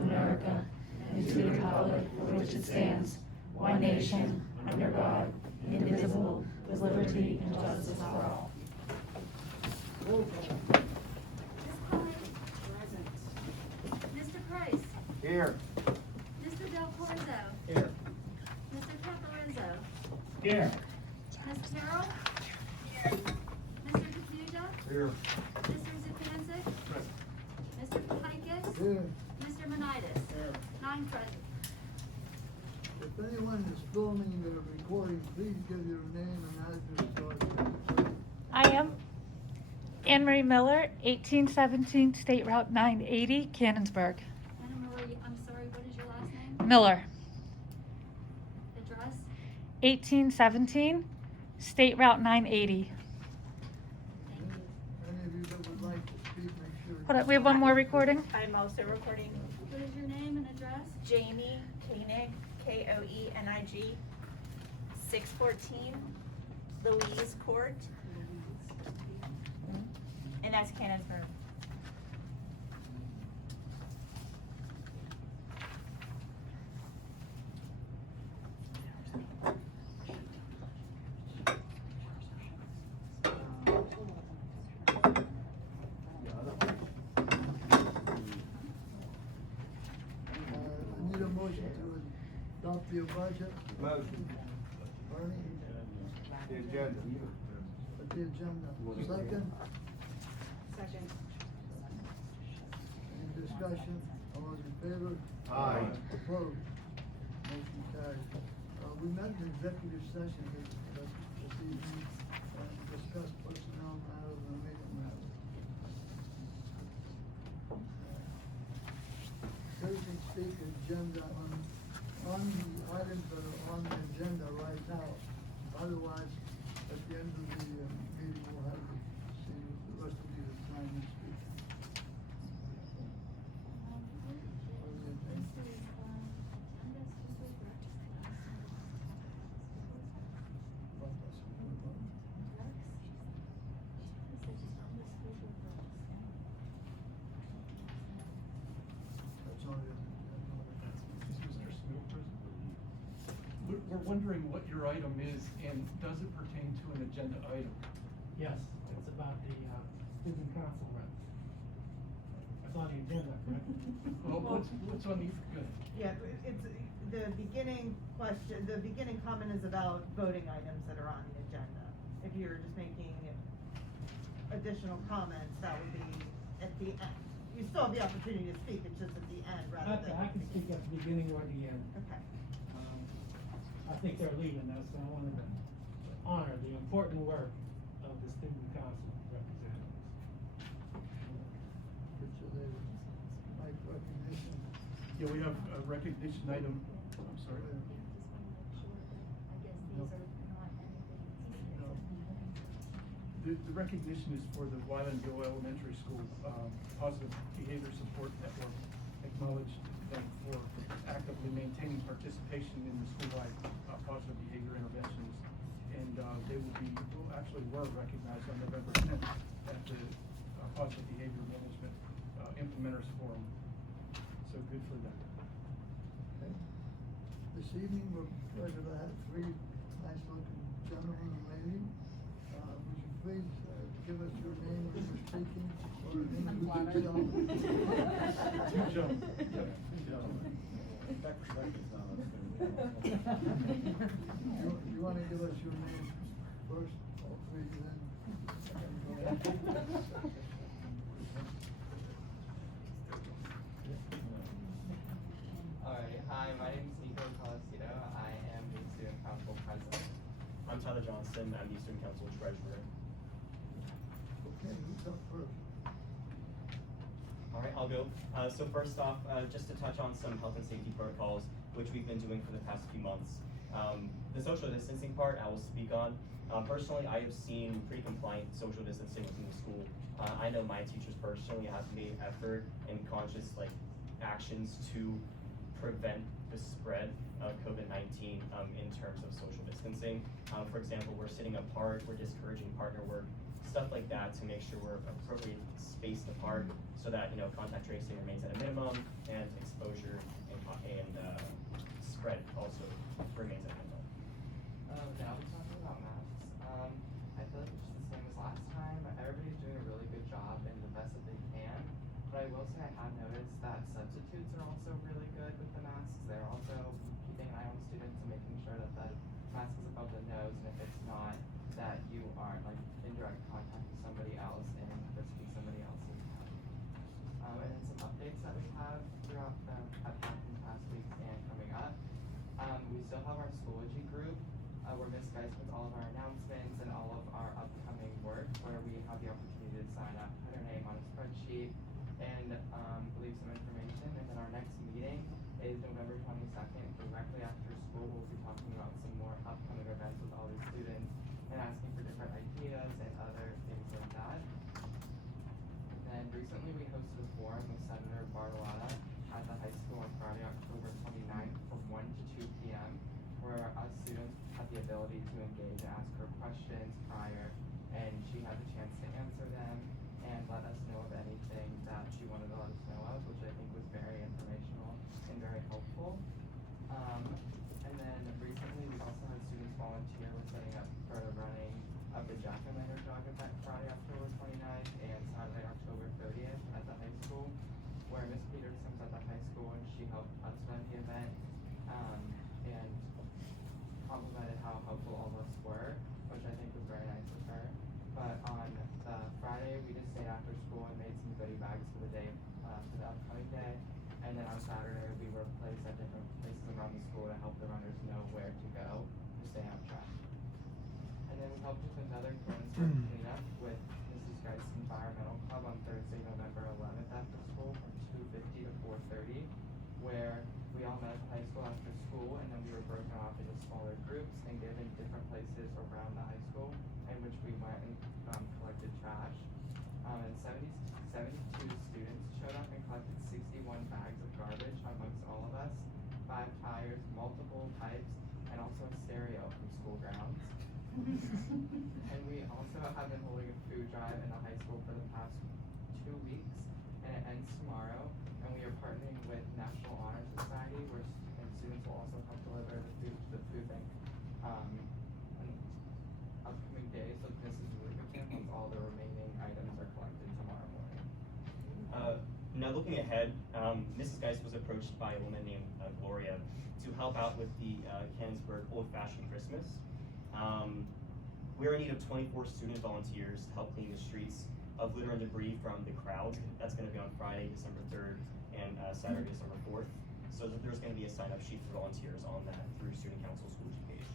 of America and to the republic for which it stands, one nation, under God, indivisible, with liberty and justice for all. Present. Mr. Price. Here. Mr. Del Corzo. Here. Mr. Caparizzo. Here. Ms. Carroll. Here. Mr. Caputa. Here. Mr. Zupancic. Present. Mr. Pikes. Here. Mr. Monitis. Here. 9 present. If anyone is filming the recording, please give your name and address so I can. I am Anne Marie Miller, 1817 State Route 980, Cannonsburg. Anna Marie, I'm sorry, what is your last name? Miller, Address? 1817 State Route 980. Thank you. Any of you that would like to speak, make sure. Hold on, we have one more recording. I'm also recording What is your name and address? Jamie Koenig, Koenig, 614 Louise Court, and that's Cannonsburg. I need a motion to adopt the budget. Motion. Barney, The agenda. at the agenda. Second, Second. any discussion? All those in favor? Aye. Opposed? Motion carried. We met in executive session this evening and discussed personnel matters and legal matters. Thursday speak agenda on the items that are on the agenda right now. Otherwise, at the end of the meeting, we'll have to see the rest of you the time to speak. What do you think? About this? That's all you. We're wondering what your item is, and does it pertain to an agenda item? Yes, it's about the student council rep. That's on the agenda, correct? Well, what's on the, good. Yeah, it's, the beginning question, the beginning comment is about voting items that are on the agenda. If you're just making additional comments, that would be at the end. You still have the opportunity to speak, it's just at the end rather than. I can speak at the beginning or the end. Okay. I think they're leaving us, so I wanted to honor the important work of the student council representatives. So they like recognition. Yeah, we have a recognition item, I'm sorry. No. The recognition is for the Wylandville Elementary School Positive Behavior Support Network. Acknowledge them for actively maintaining participation in the school-wide positive behavior interventions. And they will be, well, actually were recognized on November 10th at the Positive Behavior Management Implementers Forum. So good for them. Okay. This evening, we're pleasure to have three nice-looking gentlemen and lady. Would you please give us your name when you're speaking? Or the name of the gentleman? Two gentlemen. You wanna give us your name first, all three, then? Alright, hi, my name is Nico Colasito. I am the student council president. I'm Tyler Johnston. I'm the student council treasurer. Okay, who's up first? All right, I'll go. So first off, just to touch on some health and safety protocols, which we've been doing for the past few months. The social distancing part, I will speak on. Personally, I have seen pretty compliant social distancing within the school. I know my teachers personally have made effort and conscious actions to prevent the spread of COVID-19 in terms of social distancing. For example, we're sitting apart, we're discouraging partner work, stuff like that to make sure we're appropriately spaced apart so that, contact tracing remains at a minimum and exposure and spread also remains at a minimum. Now we're talking about masks. I feel like it's just the same as last time. Everybody's doing a really good job and the best that they can. But I will say I have noticed that substitutes are also really good with the masks. They're also keeping an eye on the students and making sure that the mask is above the nose, and if it's not, that you aren't like in direct contact with somebody else and risking somebody else's health. And then some updates that we have throughout have happened in past weeks and coming up. We still have our Schoology group where Miss Geis puts all of our announcements and all of our upcoming work, where we have the opportunity to sign up, put her name on a spreadsheet, and leave some information. And then our next meeting is November 22nd. Directly after school, we'll be talking about some more upcoming events with all these students and asking for different ideas and other things like that. And then recently we hosted a forum with Senator Bartolotta at the high school on Friday, October 29th from 1 to 2 p.m. where us students had the ability to engage and ask her questions prior, and she had the chance to answer them and let us know of anything that she wanted to let us know of, which I think was very informational and very helpful. And then recently we also had students volunteer with setting up for the running of the Jack-O-Lantern Jog event Friday, October 29th and Saturday, October 30th at the high school, where Miss Peterson was at the high school and she helped us run the event and complimented how helpful all of us were, which I think was very nice of her. But on the Friday, we just stayed after school and made some goodie bags for the day, for the upcoming day. And then on Saturday, we were placed at different places around the school to help the runners know where to go to stay on track. And then we helped with another Canon-McMillan cleanup with Mrs. Geis Environmental Club on Thursday, November 11th after school from 2:50 to 4:30, where we all met at the high school after school, and then we were broken off into smaller groups and given different places around the high school in which we went and collected trash. And 72 students showed up and collected 61 bags of garbage amongst all of us, 5 tires, multiple pipes, and also a stereo from school grounds. And we also have been holding a food drive in the high school for the past 2 weeks, and it ends tomorrow. And we are partnering with National Honor Society, where students will also help deliver the food to the food bank in upcoming days. So this is really good once all the remaining items are collected tomorrow morning. Now looking ahead, Mrs. Geis was approached by a woman named Gloria to help out with the Canonsburg Old-Fashioned Christmas. We're in need of 24 student volunteers to help clean the streets of litter and debris from the crowd. That's going to be on Friday, December 3rd and Saturday, December 4th. So there's going to be a sign-up sheet for volunteers on that through Student Council's Schoology page.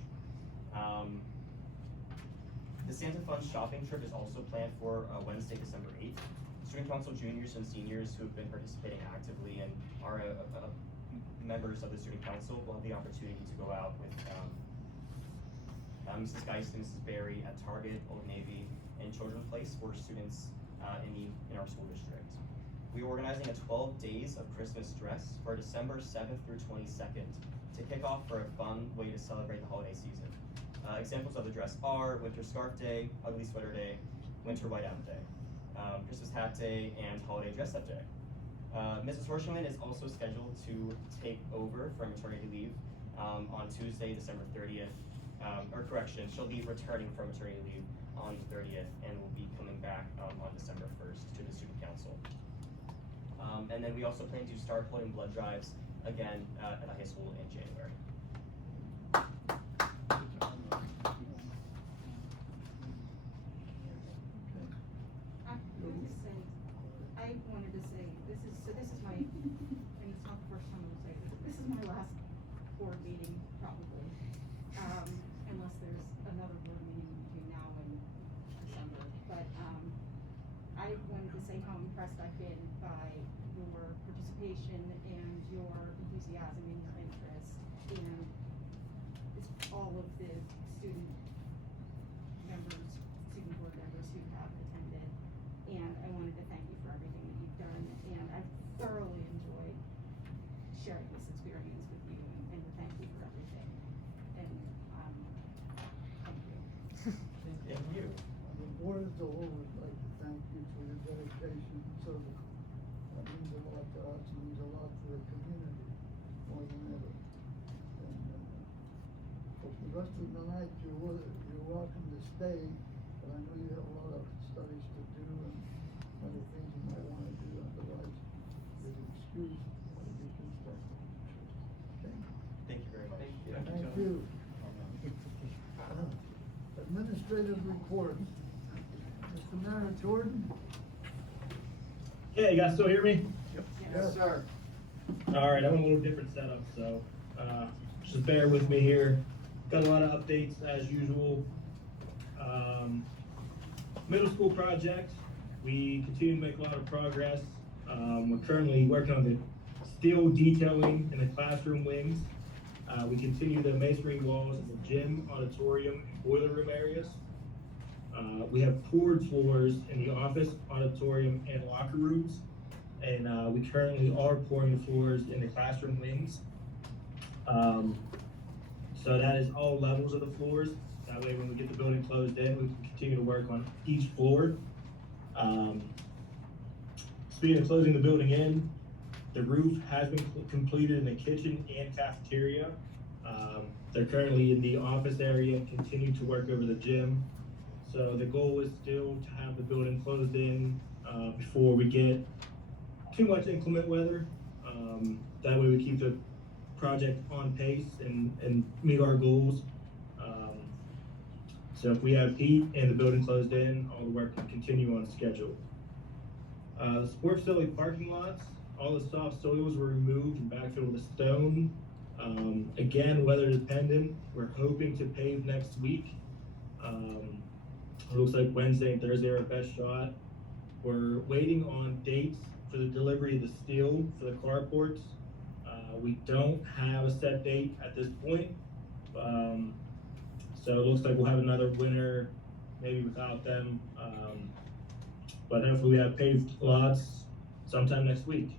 The Santa Fun shopping trip is also planned for Wednesday, December 8th. Student Council juniors and seniors who have been participating actively and are members of the Student Council will have the opportunity to go out with Mrs. Geist and Mrs. Berry at Target, Old Navy, and Children's Place for students in our school district. We are organizing a 12 days of Christmas dress for December 7th through 22nd to kick off for a fun way to celebrate the holiday season. Examples of the dress are Winter Scarf Day, Ugly Sweater Day, Winter Whiteout Day, Christmas Hat Day, and Holiday Dress Up Day. Mrs. Horshman is also scheduled to take over for maternity leave on Tuesday, December 30th. She'll be returning from maternity leave on the 30th and will be coming back on December 1st to the Student Council. And then we also plan to start holding blood drives again at the high school in January. I wanted to say, this is my, and it's not the first time I'll say this is my last board meeting, probably. Unless there's another board meeting between now and December. But, I wanted to say how impressed I've been by your participation and your enthusiasm and your interest in all of the student board members who have attended. And I wanted to thank you for everything that you've done, and I've thoroughly enjoyed sharing this experience with you, and thank you for everything. And, thank you. Thank you. The board as a whole stay, but I know you have a lot of studies to do and other things you might wanna do, otherwise there's an excuse to get this stuff. Okay? Thank you very much. Thank you. Administrative report. Mr. Mayor Jordan? Yeah, you guys still hear me? Yes, sir. All right, I'm in a little different setup, so just bear with me here. Got a lot of updates as usual. Middle school project, we continue to make a lot of progress. We're currently working on the steel detailing in the classroom wings. We continue the masonry walls in the gym, auditorium, and boiler room areas. We have poured floors in the office, auditorium, and locker rooms. And we currently are pouring the floors in the classroom wings. So that is all levels of the floors. That way when we get the building closed in, we can continue to work on each floor. Speaking of closing the building in, the roof has been completed in the kitchen and cafeteria. They're currently in the office area and continue to work over the gym. So the goal is still to have the building closed in before we get too much inclement weather. That way we keep the project on pace and meet our goals. So if we have heat and the building closed in, all the work can continue on schedule. The sport facility parking lots, all the soft soils were removed and backfilled with stone. Again, weather dependent. We're hoping to pave next week. It looks like Wednesday and Thursday are our best shot. We're waiting on dates for the delivery of the steel for the carports. We don't have a set date at this point. So it looks like we'll have another winter, maybe without them. But hopefully we have paved lots sometime next week.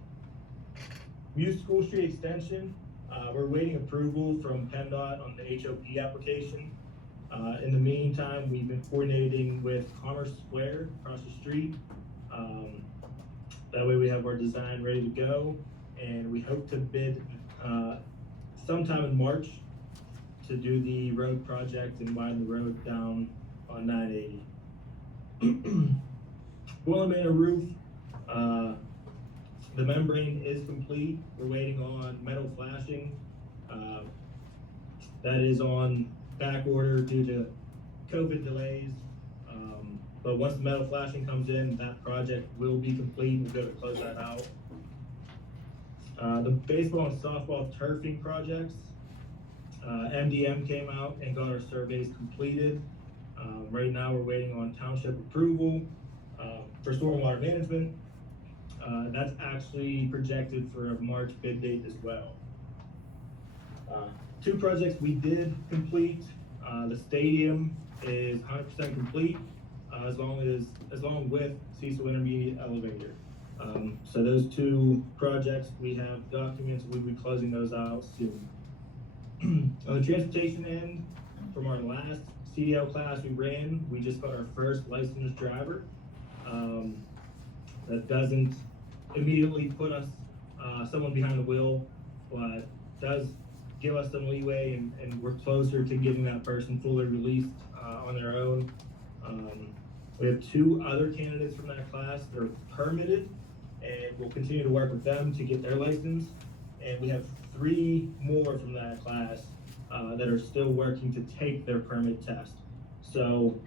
Muse School Street Extension, we're waiting approval from PennDOT on the HOP application. In the meantime, we've been coordinating with Commerce Square across the street. That way we have our design ready to go, and we hope to bid sometime in March to do the road project and widen the road down on 980. Boiler Manor roof, the membrane is complete. We're waiting on metal flashing. That is on back order due to COVID delays. But once the metal flashing comes in, that project will be complete. We'll be able to close that out. The baseball and softball turfing projects, MDM came out and got our surveys completed. Right now we're waiting on township approval for stormwater management. That's actually projected for a March bid date as well. Two projects we did complete. The stadium is 100% complete, along with Cecil Intermediate Elevator. So those two projects, we have documents, we'll be closing those out soon. On the transportation end, from our last CDL class we ran, we just got our first licensed driver. That doesn't immediately put us someone behind the wheel, but does give us some leeway, and we're closer to getting that person fully released on their own. We have two other candidates from that class that are permitted, and we'll continue to work with them to get their license. And we have 3 more from that class that are still working to take their permit test. So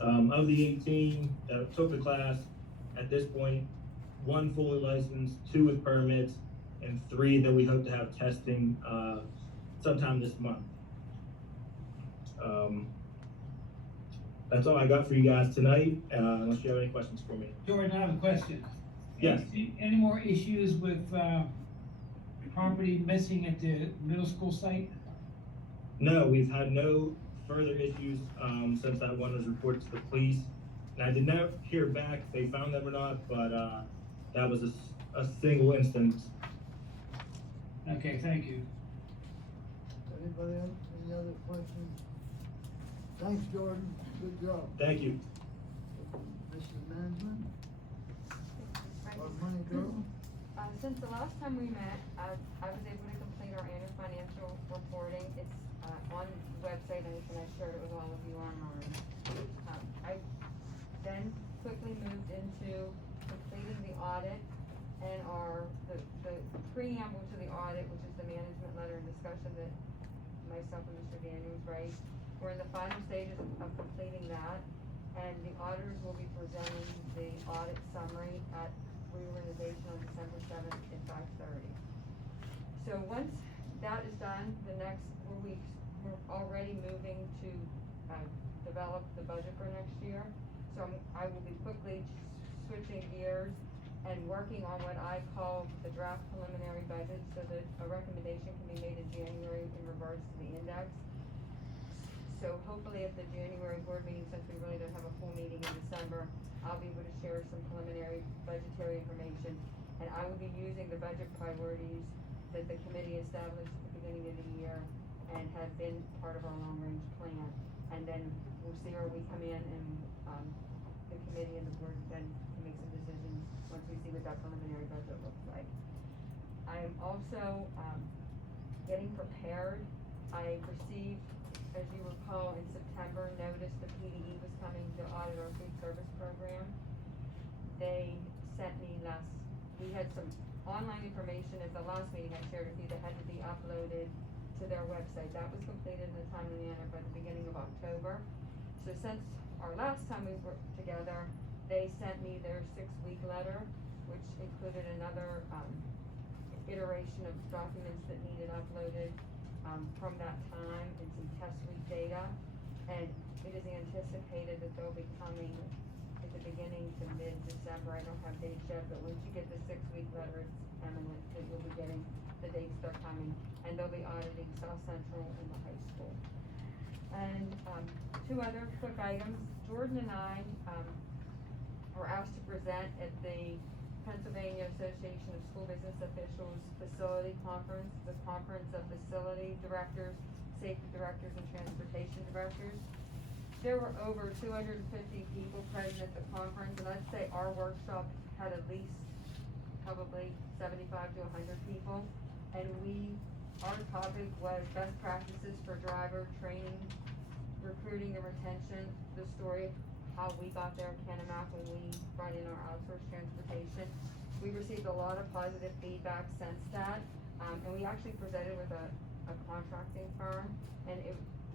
of the 18 that took the class, at this point, 1 fully licensed, 2 with permits, and 3 that we hope to have testing sometime this month. That's all I got for you guys tonight, unless you have any questions for me. Jordan, I have a question. Yes. Any more issues with property missing at the middle school site? No, we've had no further issues since that one was reported to the police. And I did not hear back if they found them or not, but that was a single instance. Okay, thank you. Anybody else, any other questions? Thanks, Jordan, good job. Thank you. Mrs. Management? Or Money Girl? Since the last time we met, I was able to complete our annual financial reporting. It's on the website, and I shared it with all of you online. I then quickly moved into completing the audit and the preamble to the audit, which is the management letter and discussion that myself and Mr. Daniels write. We're in the final stages of completing that, and the auditors will be presenting the audit summary at reorganization on December 7th at 5:30. So once that is done, the next 4 weeks, we're already moving to develop the budget for next year. So I will be quickly switching gears and working on what I call the draft preliminary budget, so that a recommendation can be made in January in regards to the index. So hopefully at the January board meeting, since we really don't have a full meeting in December, I'll be able to share some preliminary budgetary information. And I will be using the budget priorities that the committee established at the beginning of the year and have been part of our long-range plan. And then we'll see where we come in, and the committee and the board then can make some decisions once we see what that preliminary budget looks like. I am also getting prepared. I received, as you recall, in September, notice the PDE was coming to audit our food service program. They sent me we had some online information at the last meeting I shared with you that had to be uploaded to their website. That was completed in a timely manner by the beginning of October. So since our last time we were together, they sent me their 6-week letter, which included another iteration of documents that needed uploaded from that time, and some test week data. And it is anticipated that they'll be coming at the beginning to mid-December. I don't have dates yet, but once you get the 6-week letter, it's eminent that you'll be getting the dates they're coming, and they'll be auditing South Central and the high school. And 2 other quick items. Jordan and I were asked to present at the Pennsylvania Association of School Business Officials Facility Conference, the Conference of Facility Directors, Safety Directors, and Transportation Directors. There were over 250 people present at the conference, and I'd say our workshop had at least probably 75 to 100 people. And our topic was best practices for driver training, recruiting and retention, the story of how we got there at Canon-McMillan when we brought in our outsourced transportation. We received a lot of positive feedback since that, and we actually presented with a contracting firm, and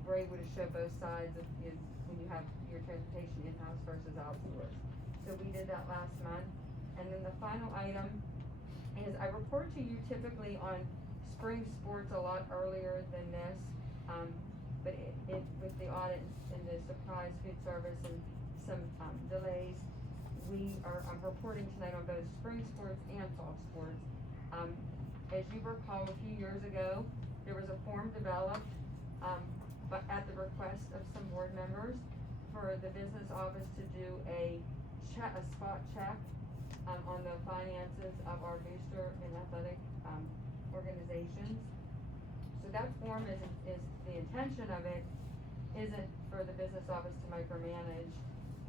we're able to show both sides of when you have your transportation in-house versus outsourced. So we did that last month. And then the final item is I report to you typically on spring sports a lot earlier than this, but with the audit and the surprise food service and some delays, I'm reporting tonight on both spring sports and fall sports. As you recall, a few years ago, there was a form developed but at the request of some board members for the business office to do a spot check on the finances of our booster and athletic organizations. So that form is the intention of it isn't for the business office to micromanage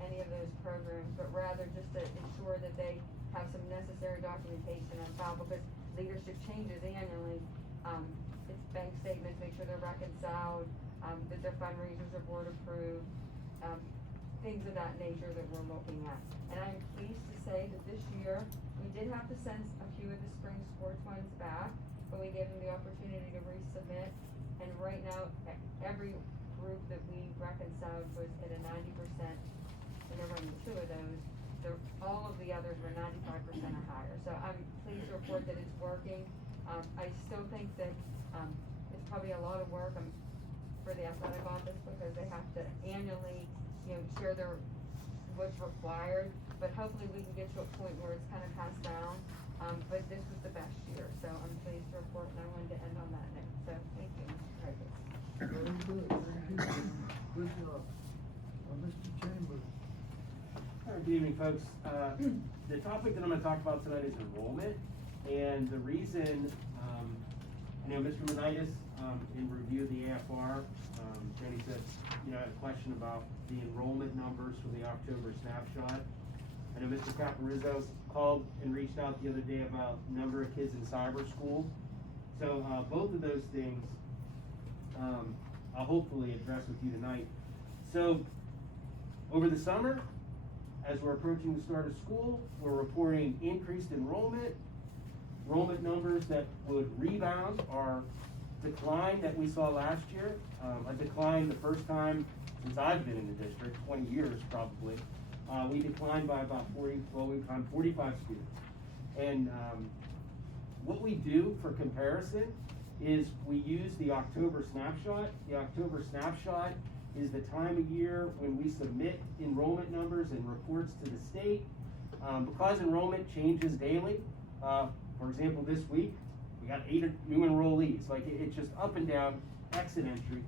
any of those programs, but rather just to ensure that they have some necessary documentation on file, because leadership changes annually. It's bank statements, make sure they're reconciled, that their fundraisers are board approved, things of that nature that we're looking at. And I'm pleased to say that this year, we did have to send a few of the spring sports ones back, but we gave them the opportunity to resubmit. And right now, every group that we reconciled was at a 90%, and they're running 2 of those. All of the others were 95% or higher. So I'm pleased to report that it's working. I still think that it's probably a lot of work for the athletic office, because they have to annually, share what's required. But hopefully we can get to a point where it's kind of passed down. But this was the best year, so I'm pleased to report, and I wanted to end on that note. So thank you, Mr. President. Very good, thank you. Good job. Mr. Chambers. Good evening, folks. The topic that I'm going to talk about tonight is enrollment, and the reason, Mr. Monitis, in review of the AFR, Jenny said, I had a question about the enrollment numbers for the October snapshot. I know Mr. Caparizzo called and reached out the other day about number of kids in cyber school. So both of those things I'll hopefully address with you tonight. So, over the summer, as we're approaching the start of school, we're reporting increased enrollment numbers that would rebound our decline that we saw last year, a decline the first time since I've been in the district, 20 years probably. We declined by about 45 students. And what we do for comparison is we use the October snapshot. The October snapshot is the time of year when we submit enrollment numbers and reports to the state. Because enrollment changes daily, for example, this week, we got 8 new enrollees. Like, it's just up and down, exit entry.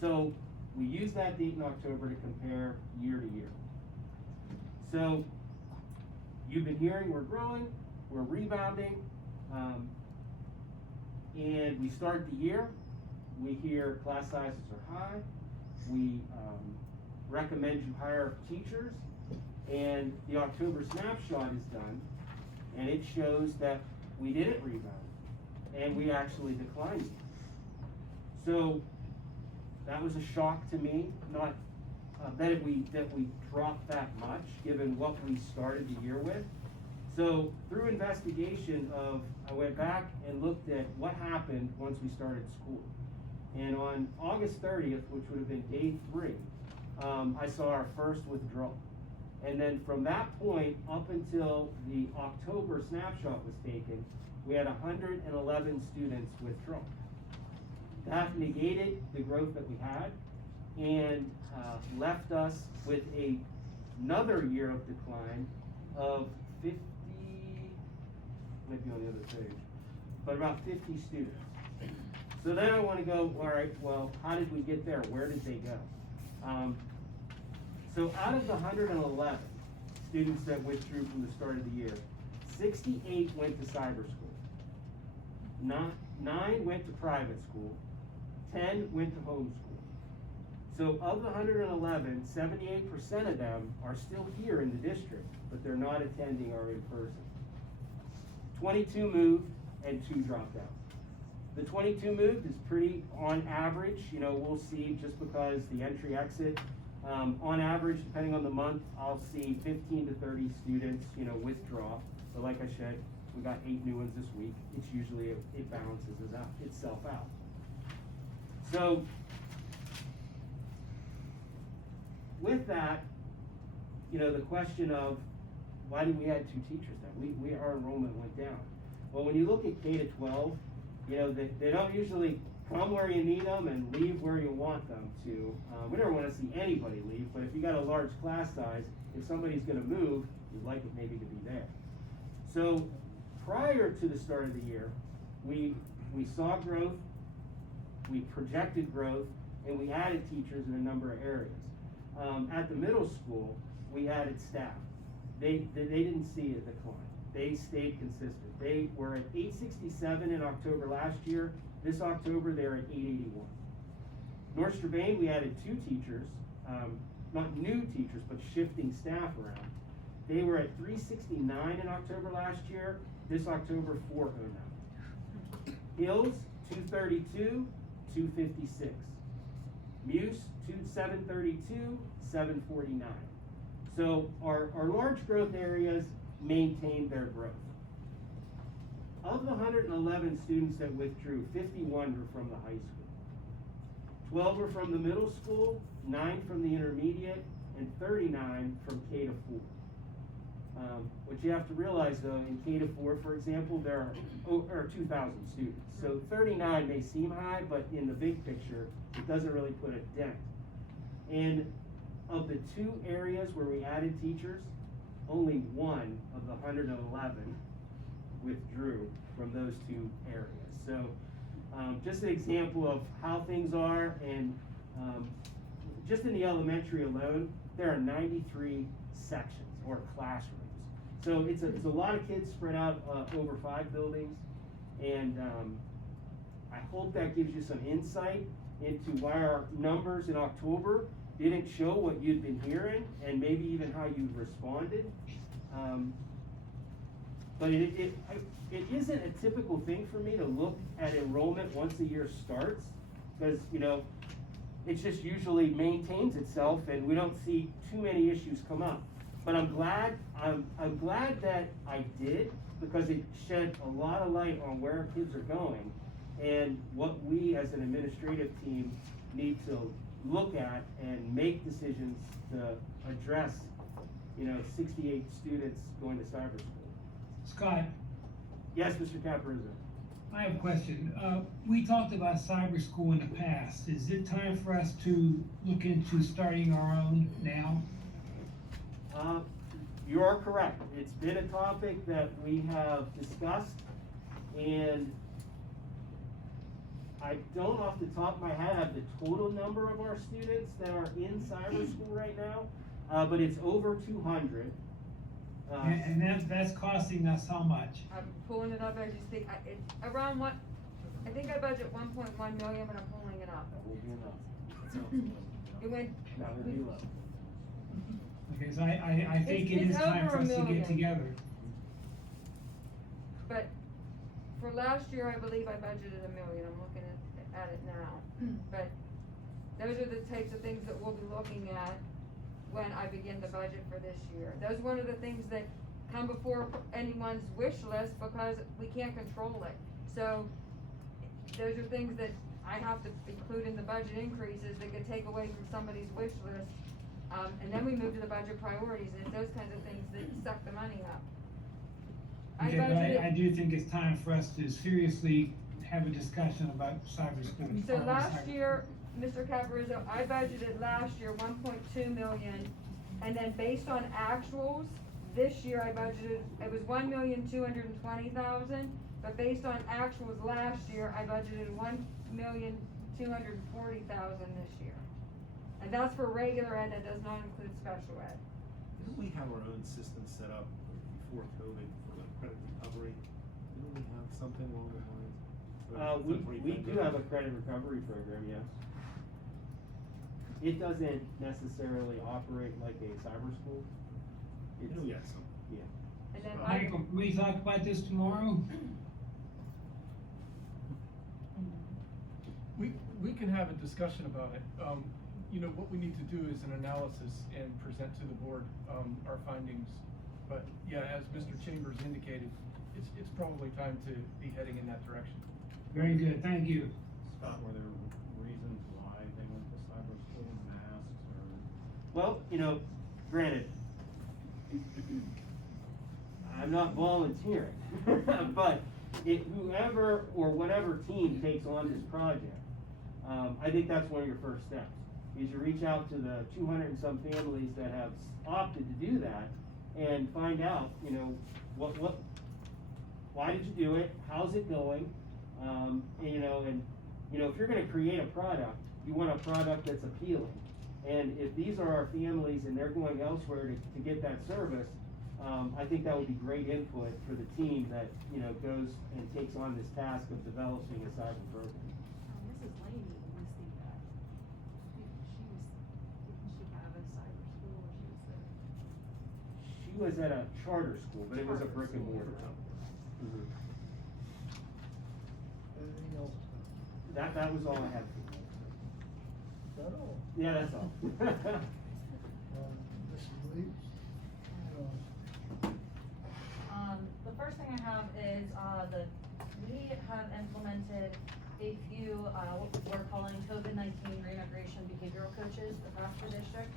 So we use that date in October to compare year to year. So you've been hearing we're growing, we're rebounding, and we start the year, we hear class sizes are high, we recommend you hire teachers, and the October snapshot is done, and it shows that we didn't rebound, and we actually declined. So that was a shock to me, not that we dropped that much, given what we started the year with. So through investigation I went back and looked at what happened once we started school. And on August 30th, which would have been day 3, I saw our first withdrawal. And then from that point up until the October snapshot was taken, we had 111 students withdraw. That negated the growth that we had and left us with another year of decline of 50, maybe on the other page, but about 50 students. So then I want to go, all right, well, how did we get there? Where did they go? So out of the 111 students that withdrew from the start of the year, 68 went to cyber school. 9 went to private school. 10 went to homeschool. So of the 111, 78% of them are still here in the district, but they're not attending our in-person. 22 moved and 2 dropped out. The 22 moved is pretty on average. You know, we'll see, just because the entry exit, on average, depending on the month, I'll see 15 to 30 students, you know, withdraw. So like I said, we got 8 new ones this week. It's usually, it balances itself out. So with that, you know, the question of why did we add 2 teachers then? Our enrollment went down. Well, when you look at K-12, you know, they don't usually come where you need them and leave where you want them to. We never want to see anybody leave, but if you got a large class size, if somebody's going to move, you'd like it maybe to be there. So prior to the start of the year, we saw growth, we projected growth, and we added teachers in a number of areas. At the middle school, we added staff. They didn't see a decline. They stayed consistent. They were at 867 in October last year. This October, they're at 881. North Strabane, we added 2 teachers, not new teachers, but shifting staff around. They were at 369 in October last year. This October, 409. Hills, 232, 256. Muse, 732, 749. So our large growth areas maintained their growth. Of the 111 students that withdrew, 51 were from the high school. 12 were from the middle school, 9 from the intermediate, and 39 from K to 4. What you have to realize though, in K to 4, for example, there are 2,000 students. So 39 may seem high, but in the big picture, it doesn't really put a dent. And of the 2 areas where we added teachers, only 1 of the 111 withdrew from those 2 areas. So just an example of how things are, and just in the elementary alone, there are 93 sections or classrooms. So it's a lot of kids spread out over 5 buildings, and I hope that gives you some insight into why our numbers in October didn't show what you'd been hearing, and maybe even how you've responded. But it isn't a typical thing for me to look at enrollment once the year starts, because, you know, it's just usually maintains itself and we don't see too many issues come up. But I'm glad that I did, because it shed a lot of light on where kids are going and what we as an administrative team need to look at and make decisions to address, 68 students going to cyber school. Scott, Yes, Mr. Caparizzo. I have a question. We talked about cyber school in the past. Is it time for us to look into starting our own now? You are correct. It's been a topic that we have discussed, and I don't off the top of my head have the total number of our students that are in cyber school right now, but it's over 200. And that's costing us how much? I'm pulling it up as you speak. It's around what, I think I budget 1.1 million, but I'm pulling it up. That will be enough. It went. That will be low. Because I think it It's is time over for us $1 to million. get together. But for last year, I believe I budgeted $1 million. I'm looking at it now. But those are the types of things that we'll be looking at when I begin the budget for this year. Those are one of the things that come before anyone's wish list because we can't control it. So those are things that I have to include in the budget increases that could take away from somebody's wish list. And then we move to the budget priorities, and it's those kinds of things that suck the money up. Okay, but I do think it's time for us to seriously have a discussion about cyber school. So last year, Mr. Caparizzo, I budgeted last year 1.2 million, and then based on actuals, this year I budgeted, it was 1,220,000, but based on actuals last year, I budgeted 1,240,000 this year. And that's for regular ed, that does not include special ed. Didn't we have our own system set up before COVID for the credit recovery? Didn't we have something along those lines? We do have a credit recovery program, yes. It doesn't necessarily operate like a cyber school. It's, Oh, yes. yeah. And then Michael, we talk about this tomorrow? We can have a discussion about it. What we need to do is an analysis and present to the board, our findings. But yeah, as Mr. Chambers indicated, it's probably time to be heading in that direction. Very good, thank you. Scott, were there reasons why they went to cyber school, masks, or? Well, granted, I'm not volunteering, but whoever or whatever team takes on this project, I think that's one of your first steps, is you reach out to the 200 and some families that have opted to do that and find out, why did you do it? How's it going? If you're gonna create a product, you want a product that's appealing. And if these are our families and they're going elsewhere to get that service, I think that would be great input for the team that, goes and takes on this task of developing a cyber program. Mrs. Laney must think that. Didn't she have a cyber school when she was there? She was at a charter school, but it was a brick and mortar. Mhm. Anything else? That was all I had for you. Is that all? Yeah, that's all. Mrs. Lee? The first thing I have is, we have implemented a few, what we're calling COVID-19 reintegration behavioral coaches across the district.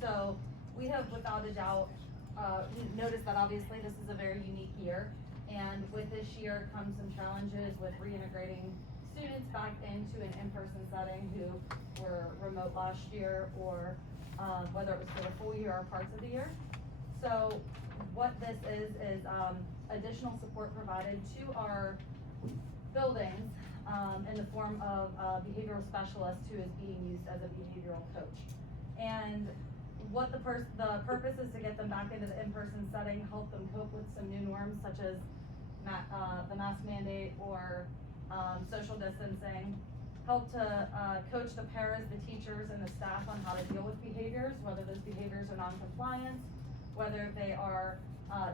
So we have without a doubt, noticed that obviously this is a very unique year. And with this year comes some challenges with reintegrating students back into an in-person setting who were remote last year, or whether it was for the full year or parts of the year. So what this is additional support provided to our buildings in the form of a behavioral specialist who is being used as a behavioral coach. And what the purpose is to get them back into the in-person setting, help them cope with some new norms such as the mask mandate or social distancing, help to coach the paras, the teachers, and the staff on how to deal with behaviors, whether those behaviors are non-compliance, whether they are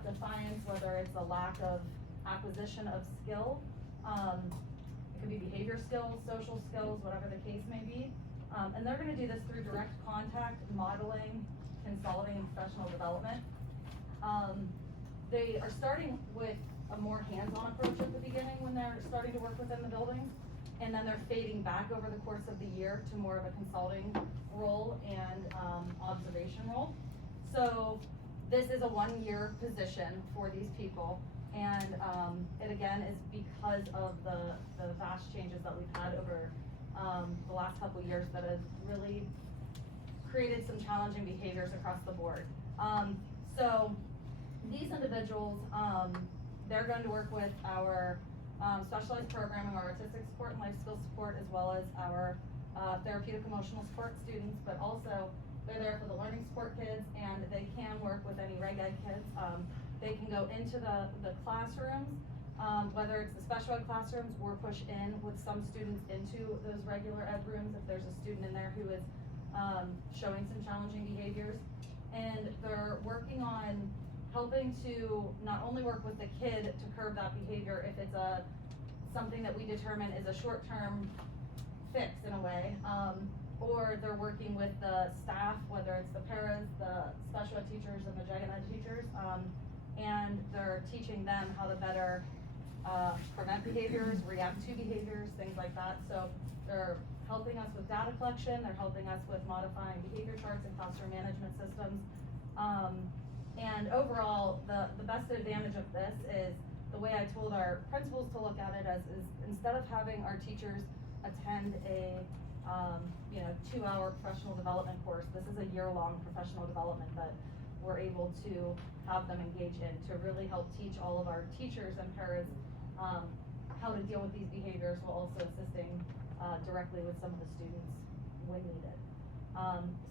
defiance, whether it's a lack of acquisition of skill. It could be behavior skills, social skills, whatever the case may be. And they're gonna do this through direct contact, modeling, consulting, and professional development. They are starting with a more hands-on approach at the beginning when they're starting to work within the buildings. And then they're fading back over the course of the year to more of a consulting role and observation role. So this is a 1-year position for these people. And it again is because of the vast changes that we've had over the last couple of years that have really created some challenging behaviors across the board. So these individuals, they're going to work with our specialized programming, our artistic support and life skills support, as well as our therapeutic emotional support students, but also they're there for the learning support kids, and they can work with any reg ed kids. They can go into the classrooms, whether it's the special ed classrooms, or push in with some students into those regular ed rooms if there's a student in there who is showing some challenging behaviors. And they're working on helping to not only work with the kid to curb that behavior if it's something that we determine is a short-term fix in a way, or they're working with the staff, whether it's the paras, the special ed teachers, and the gen ed teachers, and they're teaching them how to better prevent behaviors, react to behaviors, things like that. So they're helping us with data collection, they're helping us with modifying behavior charts and classroom management systems. And overall, the best advantage of this is the way I told our principals to look at it as is instead of having our teachers attend a 2-hour professional development course, this is a year-long professional development that we're able to have them engage in to really help teach all of our teachers and paras how to deal with these behaviors, while also assisting directly with some of the students when needed.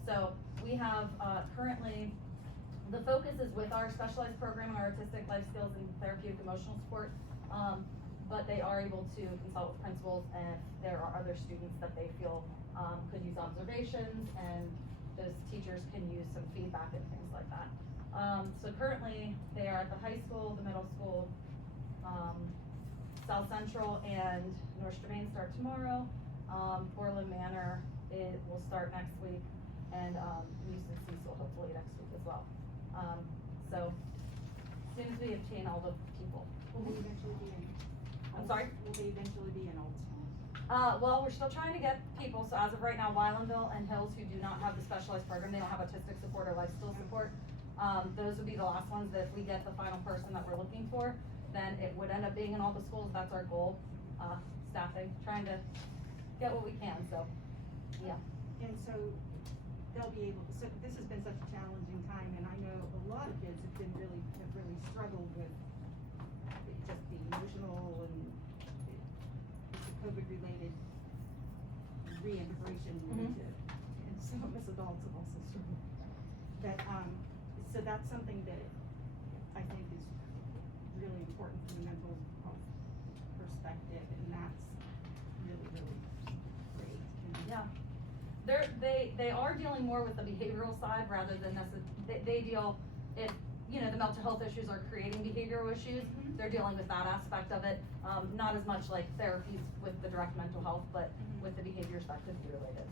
So we have currently, the focus is with our specialized programming, our artistic life skills and therapeutic emotional support, but they are able to consult with principals if there are other students that they feel could use observations, and those teachers can use some feedback and things like that. So currently they are at the high school, the middle school, South Central and North Strabane start tomorrow. Portland Manor, it will start next week, and Houston Cecil hopefully next week as well. So as soon as we obtain all the people. Will they eventually be in? I'm sorry? Will they eventually be in Olds? Well, we're still trying to get people, so as of right now, Wylandville and Hills, who do not have the specialized program, they don't have autistic support or life skills support. Those would be the last ones that if we get the final person that we're looking for, then it would end up being in all the schools. That's our goal, staffing, trying to get what we can, so, yeah. And so they'll be able, so this has been such a challenging time, and I know a lot of kids have really struggled with just the emotional and the COVID-related reintegration into, and some of us adults have also struggled. But, so that's something that I think is really important from a mental health perspective, and that's really, really great. Yeah. They are dealing more with the behavioral side rather than they deal, if, the mental health issues are creating behavioral issues, they're dealing with that aspect of it. Not as much like therapies with the direct mental health, but with the behaviors that could be related.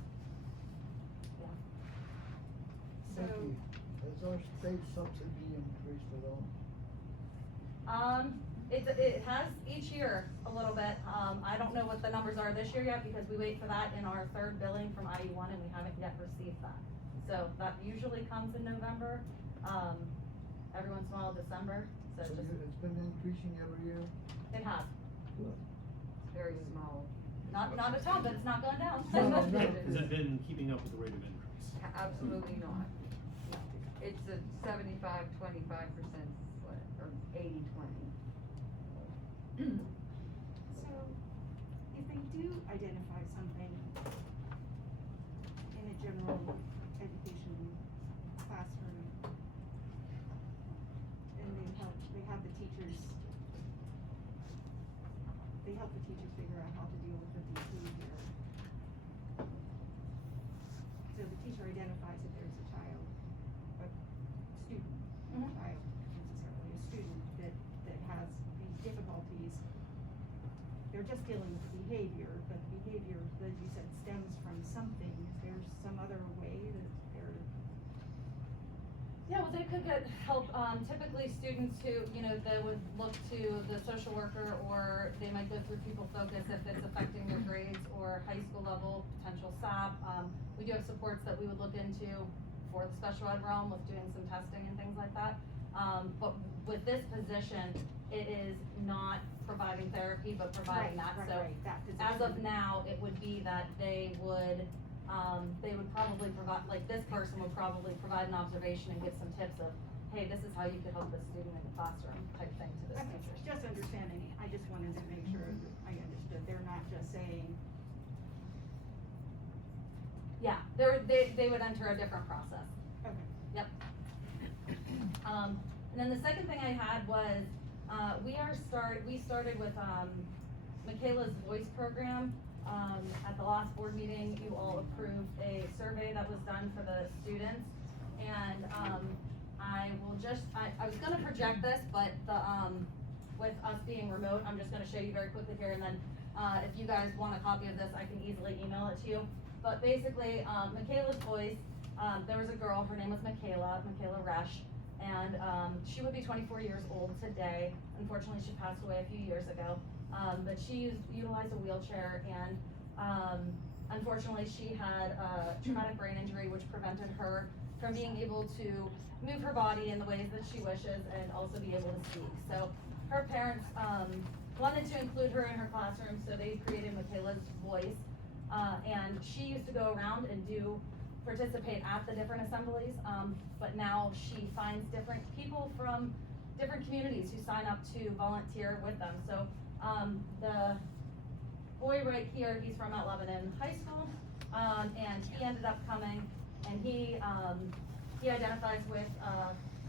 Yeah. Thank you. Has our state subsidy increased at all? It has each year a little bit. I don't know what the numbers are this year yet because we wait for that in our third billing from IE1 and we haven't yet received that. So that usually comes in November, every once in a while December. So just, It's been increasing every year? it has. Good. Very small. Not a ton, but it's not going down. No, no. Has that been keeping up with the rate of increase? Absolutely not. It's a 75-25% split, or 80-20. So, if they do identify something in a general education classroom, and they have the teachers, they help the teachers figure out how to deal with the behavior. So the teacher identifies that there's a child, a student, not a child necessarily, a student that has these difficulties. they're just dealing with behavior, but the behavior, as you said, stems from something. Is there some other way that they're? Yeah, well, they could get help, typically students who, you know, they would look to the social worker, or they might go through People Focus if it's affecting their grades, or high school level, potential SAP. We do have supports that we would look into for the special ed realm with doing some testing and things like that. But with this position, it is not providing therapy, but providing that, so that as of position. now, it would be that they would probably provide, like, this person would probably provide an observation and give some tips of, hey, this is how you could help this student in the classroom, type thing to the Okay, teachers. just understanding, I just wanted to make sure that I understood, they're not just saying, Yeah, they would enter a different process. okay. Yep. And then the second thing I had was, we started with, Michaela's Voice program. At the last board meeting, you all approved a survey that was done for the students. And, I was gonna project this, but with us being remote, I'm just gonna show you very quickly here, and then, if you guys want a copy of this, I can easily email it to you. But basically, Michaela's Voice, there was a girl, her name was Michaela Resch, and, she would be 24 years old today. Unfortunately, she passed away a few years ago. But she utilized a wheelchair, and, unfortunately, she had a traumatic brain injury, which prevented her from being able to move her body in the ways that she wishes and also be able to speak. So her parents, wanted to include her in her classroom, so they created Michaela's Voice. And she used to go around and participate at the different assemblies, but now she finds different people from different communities who sign up to volunteer with them. So, the boy right here, he's from Mount Lebanon High School, and he ended up coming, and he identifies with,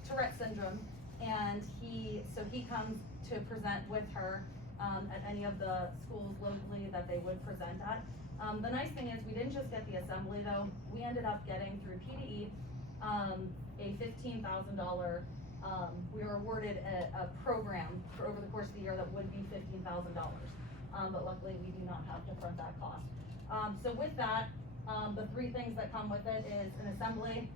Tourette syndrome, and he comes to present with her, at any of the schools locally that they would present at. The nice thing is, we didn't just get the assembly though, we ended up getting through PDE, a $15,000, we were awarded a program for over the course of the year that would be $15,000. But luckily we do not have to front that cost. So with that, the three things that come with it is an assembly.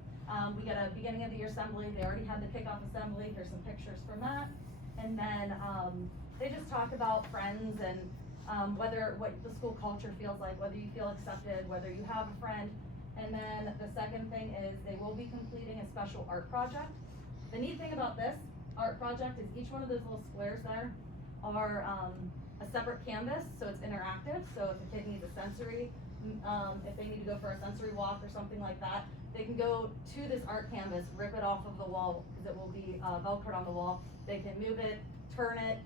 We get a beginning of the year assembly, they already had the kickoff assembly, here's some pictures from that. And then, they just talk about friends and, what the school culture feels like, whether you feel accepted, whether you have a friend. And then the second thing is they will be completing a special art project. The neat thing about this art project is each one of those little squares there are, a separate canvas, so it's interactive. So if a kid needs a sensory, if they need to go for a sensory walk or something like that, they can go to this art canvas, rip it off of the wall, because it will be, Velcroed on the wall. They can move it, turn it,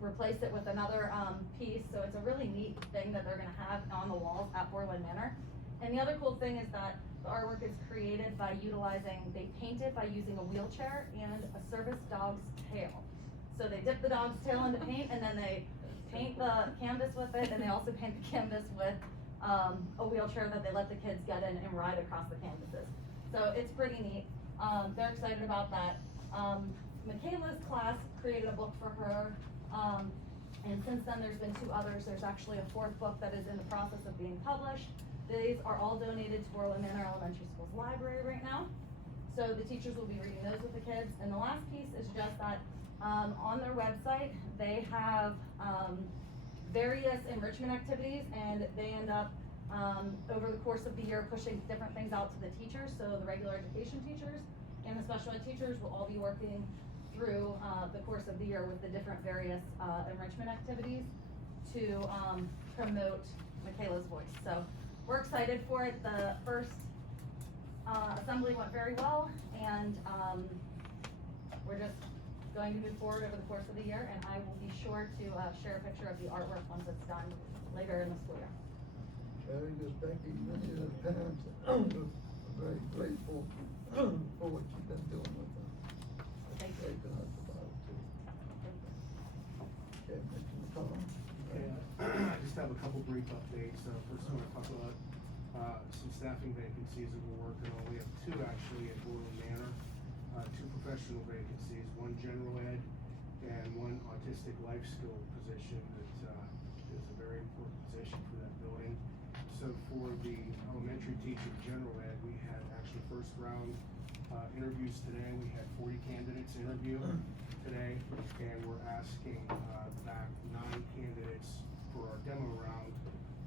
replace it with another, piece. So it's a really neat thing that they're gonna have on the walls at Borland Manor. And the other cool thing is that the artwork is created by they paint it by using a wheelchair and a service dog's tail. So they dip the dog's tail into paint, and then they paint the canvas with it, and they also paint the canvas with, a wheelchair that they let the kids get in and ride across the canvases. So it's pretty neat. They're excited about that. Michaela's class created a book for her, and since then there's been two others. There's actually a fourth book that is in the process of being published. These are all donated to Borland Manor Elementary School's library right now. So the teachers will be reading those with the kids. And the last piece is just that, on their website, they have, various enrichment activities, and they end up, over the course of the year, pushing different things out to the teachers. So the regular education teachers and the special ed teachers will all be working through, the course of the year with the different various, enrichment activities to, promote Michaela's Voice. So we're excited for it. The first, assembly went very well, and, we're just going to move forward over the course of the year, and I will be sure to, share a picture of the artwork once it's done later in the school year. Very good, Becky. Many of the parents are very grateful for what you've been doing with them. Thank you. Taking us about it too. Okay, Mr. McCollum? Okay, I just have a couple brief updates. First, I want to talk about some staffing vacancies that we're working on. We have two actually at Borland Manor, two professional vacancies, one general ed and one autistic life skill position that is a very important position for that building. So for the elementary teacher general ed, we had actually first round interviews today. We had 40 candidates interview today, and we're asking back 9 candidates for our demo round,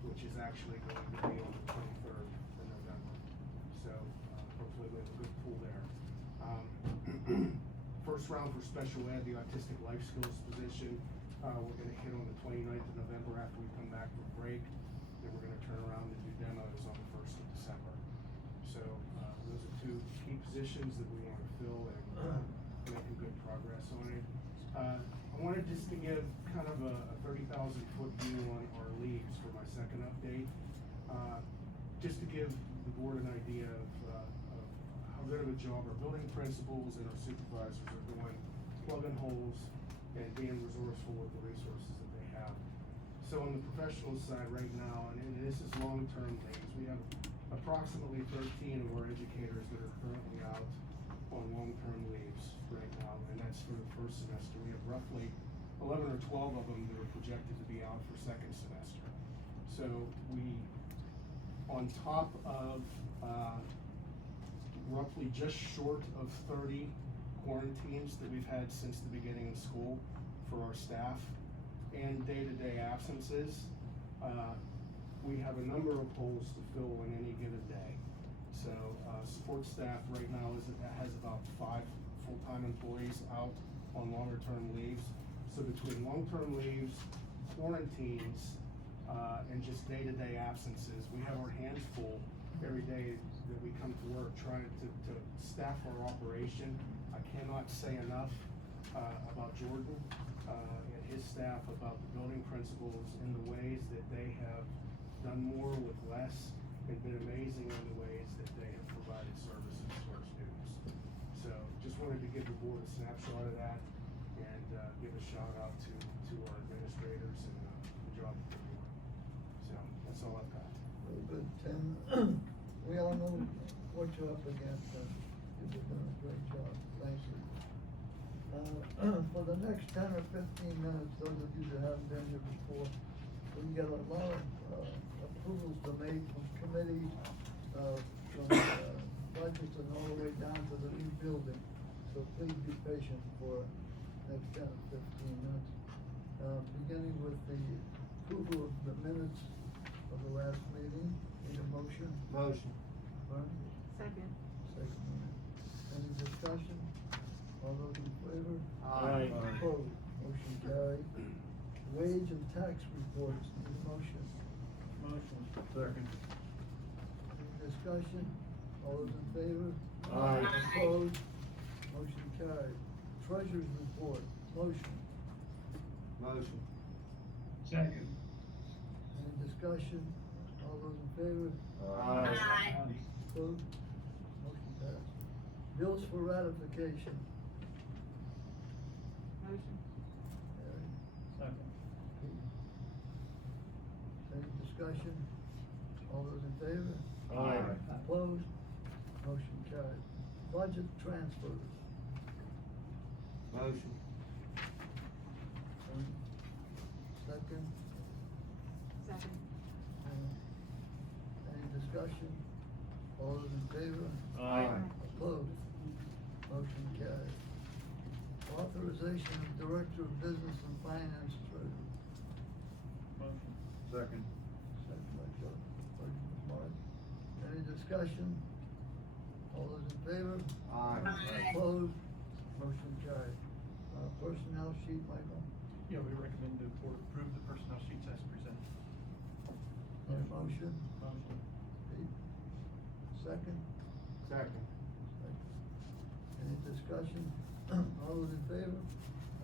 which is actually going to be on the 23rd of November. So hopefully we have a good pool there. First round for special ed, the autistic life skills position, we're gonna hit on the 29th of November after we come back from break. Then we're gonna turn around and do demos on the 1st of December. So those are 2 key positions that we wanna fill and making good progress on it. I wanted just to give kind of a 30,000 foot view on our leaves for my second update. Just to give the board an idea of how good of a job our building principals and our supervisors are doing, plugging holes and being resourceful with the resources that they have. So on the professional side right now, and this is long-term leaves, we have approximately 13 of our educators that are currently out on long-term leaves right now, and that's for the first semester. We have roughly 11 or 12 of them that are projected to be out for second semester. So we, on top of roughly just short of 30 quarantines that we've had since the beginning of school for our staff and day-to-day absences, we have a number of holes to fill in any given day. So support staff right now has about 5 full-time employees out on longer-term leaves. So between long-term leaves, quarantines, and just day-to-day absences, we have our hands full every day that we come to work trying to staff our operation. I cannot say enough about Jordan and his staff, about the building principals, and the ways that they have done more with less and been amazing in the ways that they have provided services to our students. So just wanted to give the board a snapshot of that and give a shout out to our administrators and the job that they're doing. So that's all I've got. Very good, Tim. We all know what you're up against, and you've done a great job. Thank you. For the next 10 or 15 minutes, those of you that haven't been here before, we get a lot of approvals to make from committees, from budgets and all the way down to the new building. So please be patient for the next 10 or 15 minutes. Beginning with the approval of the minutes of the last meeting. Need a motion? Motion. Bernie? Second. Second. Any discussion? All those in favor? Aye. Opposed? Motion carried. Wage and tax reports. Need a motion? Motion. Second. Any discussion? All those in favor? Aye. Opposed? Motion carried. Treasurer's report. Motion. Motion. Second. Any discussion? All those in favor? Aye. Opposed? Motion passed. Bills for ratification. Motion. Carried. Second. Any discussion? All those in favor? Aye. Opposed? Motion carried. Budget transfers. Motion. Second. Second. Any discussion? All those in favor? Aye. Opposed? Motion carried. Authorization of Director of Business and Finance Treasurer. Motion. Second. Second by Joe, Mark. Any discussion? All those in favor? Aye. Opposed? Motion carried. Personnel sheet, Michael. Yeah, we recommend the board approve the personnel sheets as presented. Any motion? Motion. Pete? Second? Second. Second. Any discussion? All those in favor?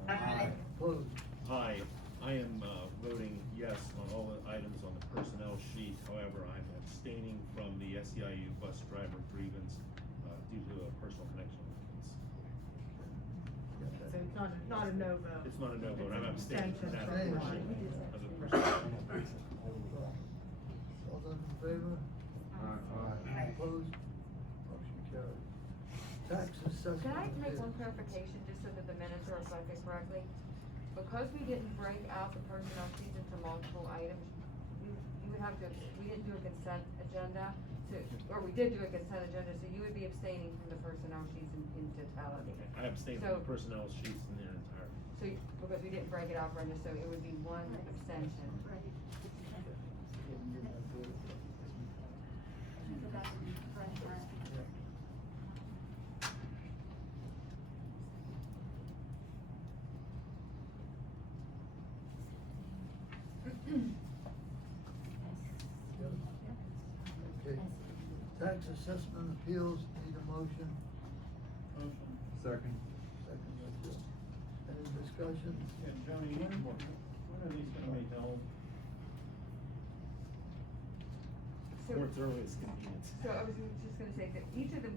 Aye. Opposed? Hi, I am voting yes on all the items on the personnel sheet. However, I'm abstaining from the SEIU bus driver grievance due to a personal connection with the case. So it's not a no vote. It's not a no vote, I'm It's abstaining an from that abstention. portion of the personnel. All those in favor? Aye. Opposed? Motion carried. Tax assessment. Can I make one clarification, just so that the minutes are reflected correctly? because we didn't break out the personnel sheets into multiple items, you would have to, we didn't do a consent agenda, or we did do a consent agenda, so you would be abstaining from the personnel sheets in totality. I abstain So- from the personnel sheets in their entirety. So, because we didn't break it out, Brenda, so it would be one abstention. Okay. Tax assessment appeals, need a motion? Second. Second, by Joe. Any discussion? Yeah, Johnny, when are these gonna be held? So- Or its earliest convenience. So I was just gonna say that each of them,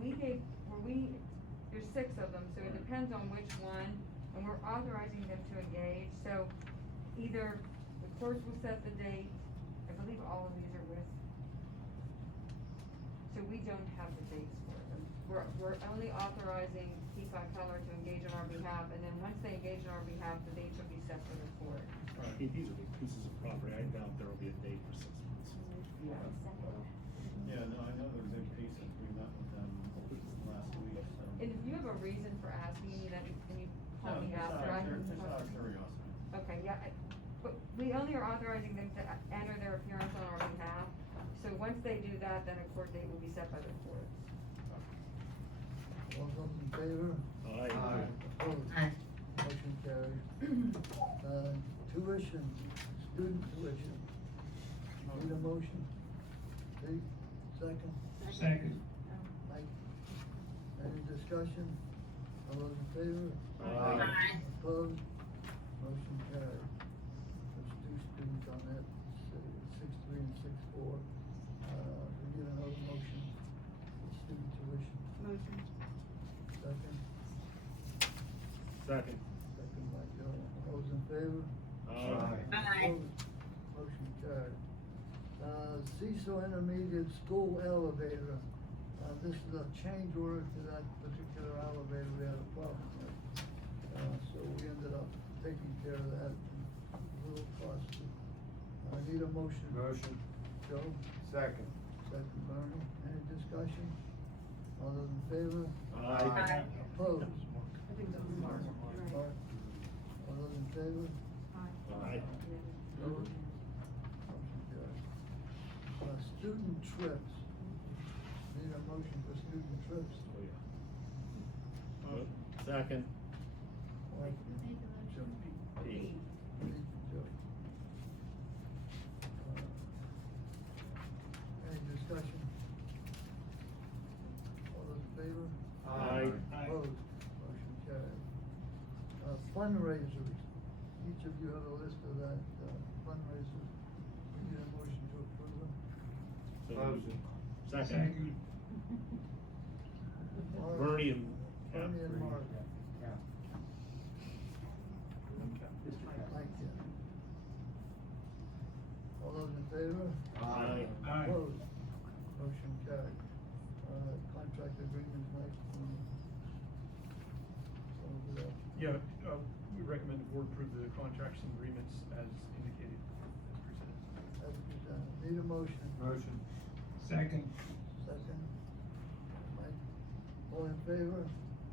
there's 6 of them, so it depends on which one, and we're authorizing them to engage, so either the courts will set the date, I believe all of these are with, so we don't have the dates for them. We're only authorizing Peacock Keller to engage on our behalf, and then once they engage on our behalf, the dates will be set for the court. These are big pieces of property, I doubt there will be a date for 6 months. Yeah, no, I know there's a case that we met with them last week, so. And if you have a reason for asking me, then can you call No, me just after? out of curiosity. Okay, yeah, but we only are authorizing them to enter their appearance on our behalf, so once they do that, then a court date will be set by the courts. All those in favor? Aye. Opposed? Motion carries. Tuition, student tuition. Need a motion? Steve, second? Second. Mike? Any discussion? All those in favor? Aye. Opposed? Motion carried. There's 2 students on that, 6-3 and 6-4. We need another motion for student tuition. Motion. Second? Second. Second by Joe. All those in favor? Opposed? Motion carried. Cecil Intermediate School Elevator. This is a change order to that particular elevator we had a problem with. So we ended up taking care of that, a little costly. I need a motion. Motion. Joe? Second. Second, Bernie. Any discussion? All those in favor? Aye. Opposed? I think that was Mark. Mark? All those in favor? Aye. Opposed? Motion carried. Student trips. Need a motion for student trips. Oh, yeah. Second. Mike? Joe? Pete. Pete, Joe. Any discussion? All those in favor? Aye. Opposed? Motion carried. Fundraisers. Each of you have a list of that, fundraisers. We need a motion to approve them. Motion. Second. Mark? Bernie and Bernie and Mark. Thank you. All those in favor? Aye. Opposed? Motion carried. Contract agreements, Mike. Over there. Yeah, we recommend the board approve the contracts and agreements as indicated, as presented. As presented. Need a motion? Motion. Second. Second. Mike? All in favor?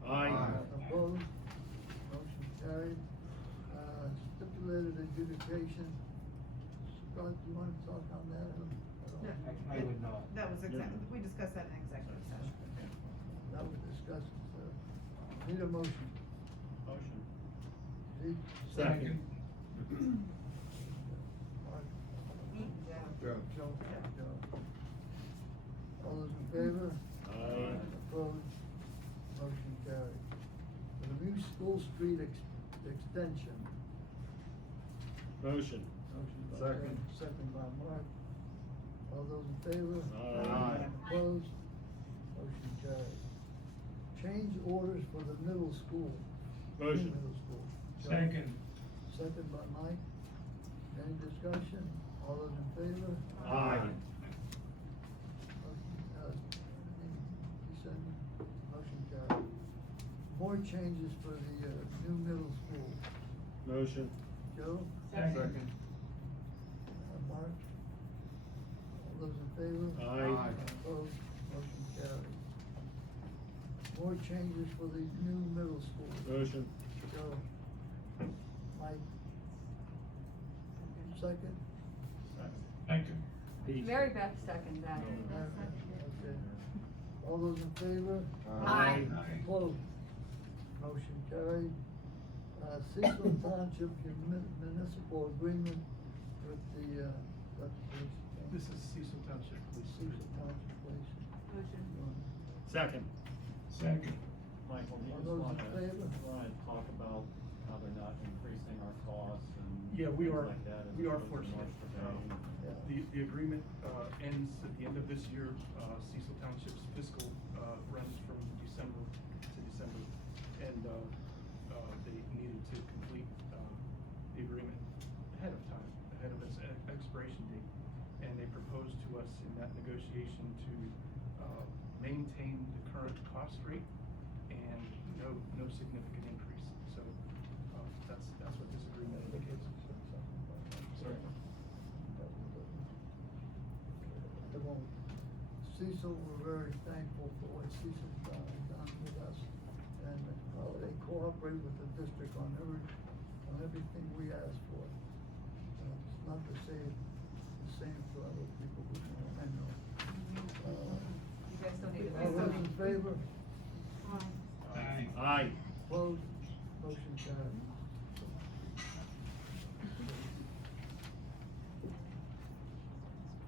Aye. Opposed? Motion carried. Stipulated adjudication. Scott, do you want to talk on that? I would not. That was we discussed that in executive session. That was discussed, need a motion. Motion. Steve? Second. Mark? Joe. Joe? Joe. All those in favor? Aye. Opposed? Motion carried. For the new School Street extension. Motion. Motion by Second. Joe, second by Mark. All those in favor? Aye. Opposed? Motion carried. Change orders for the middle school. Motion. Middle school. Joe? Second. Second by Mike. Any discussion? All those in favor? Aye. Motion carried. More changes for the new middle school. Motion. Joe? Second. Mark? All those in favor? Aye. Opposed, motion carried. More changes for the new middle school. Motion. Joe? Mike? Second? Second. Mary Beth seconds that. Okay. All those in favor? Aye. Opposed? Motion carried. Cecil Township municipal agreement with the, please. This is Cecil Township Police. Cecil Township Police. Motion. Second. Second. Michael, do you All just those want in to, favor? talk about how they're not increasing our costs and Yeah, we things are, like that? as we are opposed to fortunate. March to May? The agreement, ends at the end of this year. Cecil Township's fiscal, runs from December to December. And, they needed to complete, the agreement ahead of time, ahead of its expiration date. And they proposed to us in that negotiation to, maintain the current cost rate and no significant increase. So, that's what this agreement indicates. Sorry. At the moment. Cecil, we're very thankful for what Cecil's done with us, and how they cooperate with the district on everything we ask for. It's not to say the same for other people who know, I know. You guys don't need to. All those in favor? Aye. Aye. Opposed? Motion carried.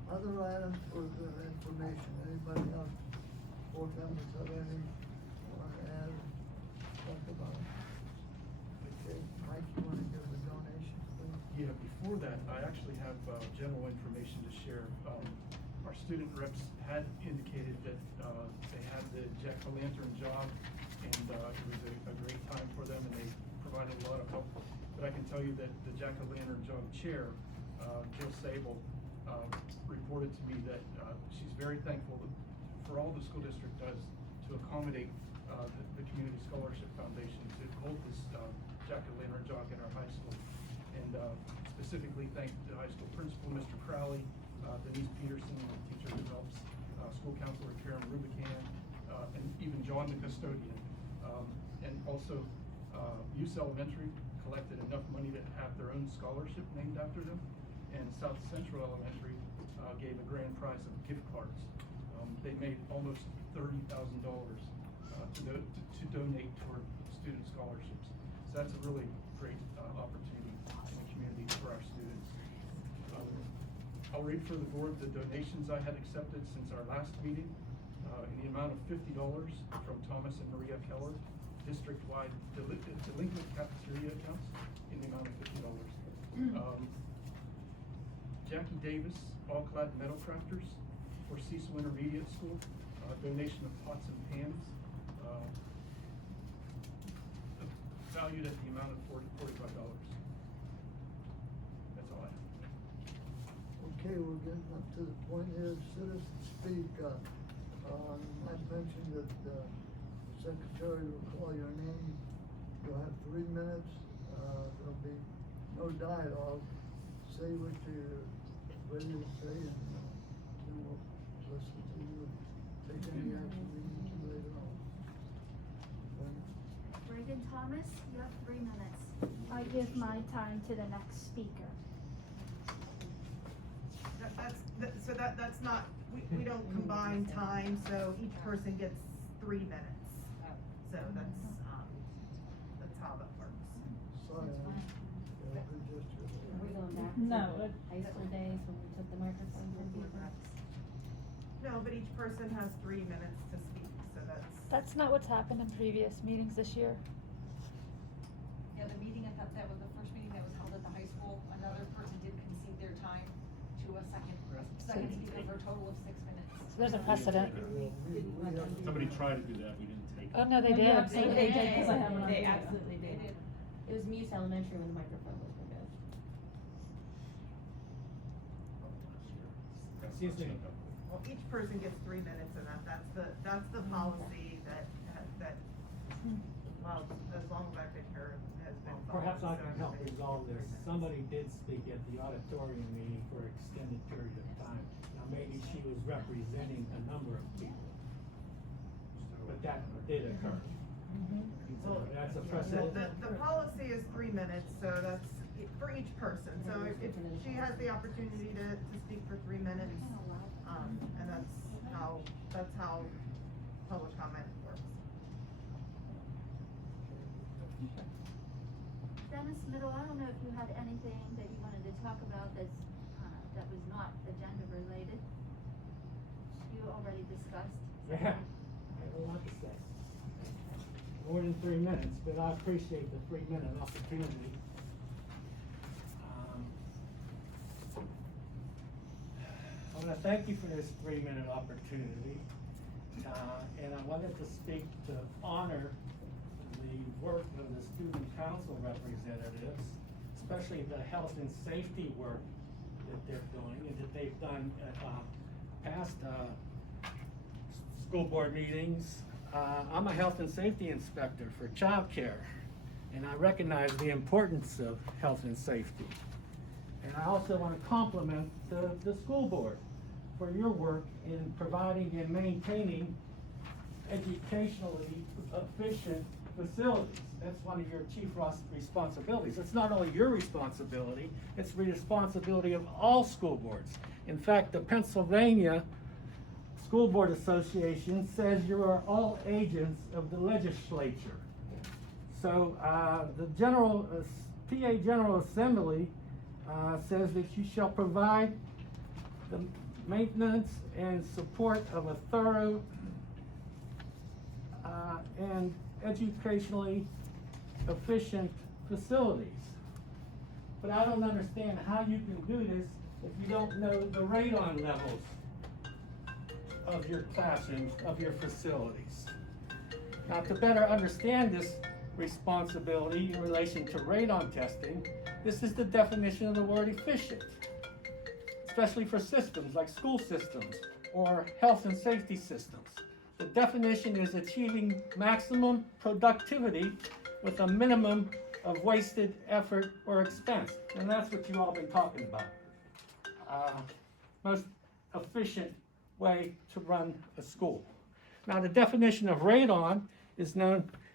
Other items for the information, anybody else, board members have anything want to add, talk about? Okay, Mike, you want to give the donation, please? Yeah, before that, I actually have, general information to share. Our student reps had indicated that, they had the jack-o'-lantern job, and, it was a great time for them, and they provided a lot of help. But I can tell you that the jack-o'-lantern job chair, Jill Sable, reported to me that, she's very thankful for all the school district does to accommodate, the Community Scholarship Foundation to hold this, jack-o'-lantern jog at our high school. And, specifically thank the high school principal, Mr. Crowley, Denise Peterson, the teacher who helps, school counselor Karen Rubican, and even John, the custodian. And also, Use Elementary collected enough money to have their own scholarship named after them. And South Central Elementary, gave a grand prize of gift cards. They made almost $30,000, to donate toward student scholarships. So that's a really great, opportunity in the community for our students. I'll read for the board the donations I had accepted since our last meeting, in the amount of $50 from Thomas and Maria Keller, district-wide delinquent cafeteria accounts in the amount of $50. Jackie Davis, All-Clad Metal Crafters for Cecil Intermediate School, donation of pots and pans, valued at the amount of $45. That's all I have. Okay, we're getting up to the point here, citizens speak. I mentioned that, the secretary will call your name. You'll have 3 minutes. There'll be no dialogue. Say what you're ready to say, and then we'll listen to you. Take any action we need to later on. Reagan Thomas, you have 3 minutes. I give my time to the next speaker. That's not, we don't combine time, so each person gets 3 minutes. So that's how that works. Sorry. Good gesture. Are we going back No, to high school days when we took the microphone from people? No, but each person has 3 minutes to speak, so That's not what's happened in previous meetings this year. Yeah, the meeting that was the first meeting that was held at the high school, another person did concede their time to a second speaker for a total of 6 minutes. So there's a precedent. Somebody tried to do that, we didn't take it. Oh, no, they did. They did, 'cause I have it on They video. absolutely did. It was Muse Elementary when the microphone was removed. Well, each person gets 3 minutes, and that's the policy that, well, as long as I've been here, has been perhaps I can help so- resolve this. Somebody did speak at the auditorium meeting for an extended period of time. Now, maybe she was representing a number of people, but that did occur. So that's a precedent. The policy is 3 minutes, so that's for each person, so if she has the opportunity to speak for 3 minutes, and that's how public comment works. Dennis Middle, I don't know if you had anything that you wanted to talk about that's, that was not agenda related. You already discussed. Yeah, I have a lot to say. More than 3 minutes, but I appreciate the 3-minute opportunity. I want to thank you for this 3-minute opportunity, and I wanted to speak to honor the work of the student council representatives, especially the health and safety work that they're doing and that they've done at past school board meetings. I'm a health and safety inspector for childcare, and I recognize the importance of health and safety. And I also want to compliment the school board for your work in providing and maintaining educationally efficient facilities. That's one of your chief responsibilities. It's not only your responsibility, it's the responsibility of all school boards. In fact, the Pennsylvania School Board Association says you are all agents of the legislature. So the PA General Assembly says that you shall provide the maintenance and support of a thorough and educationally efficient facilities. But I don't understand how you can do this if you don't know the radon levels of your classrooms, of your facilities. Now, to better understand this responsibility in relation to radon testing, this is the definition of the word efficient, especially for systems like school systems or health and safety systems. The definition is achieving maximum productivity with a minimum of wasted effort or expense. And that's what you all been talking about. Most efficient way to run a school. Now, the definition of radon is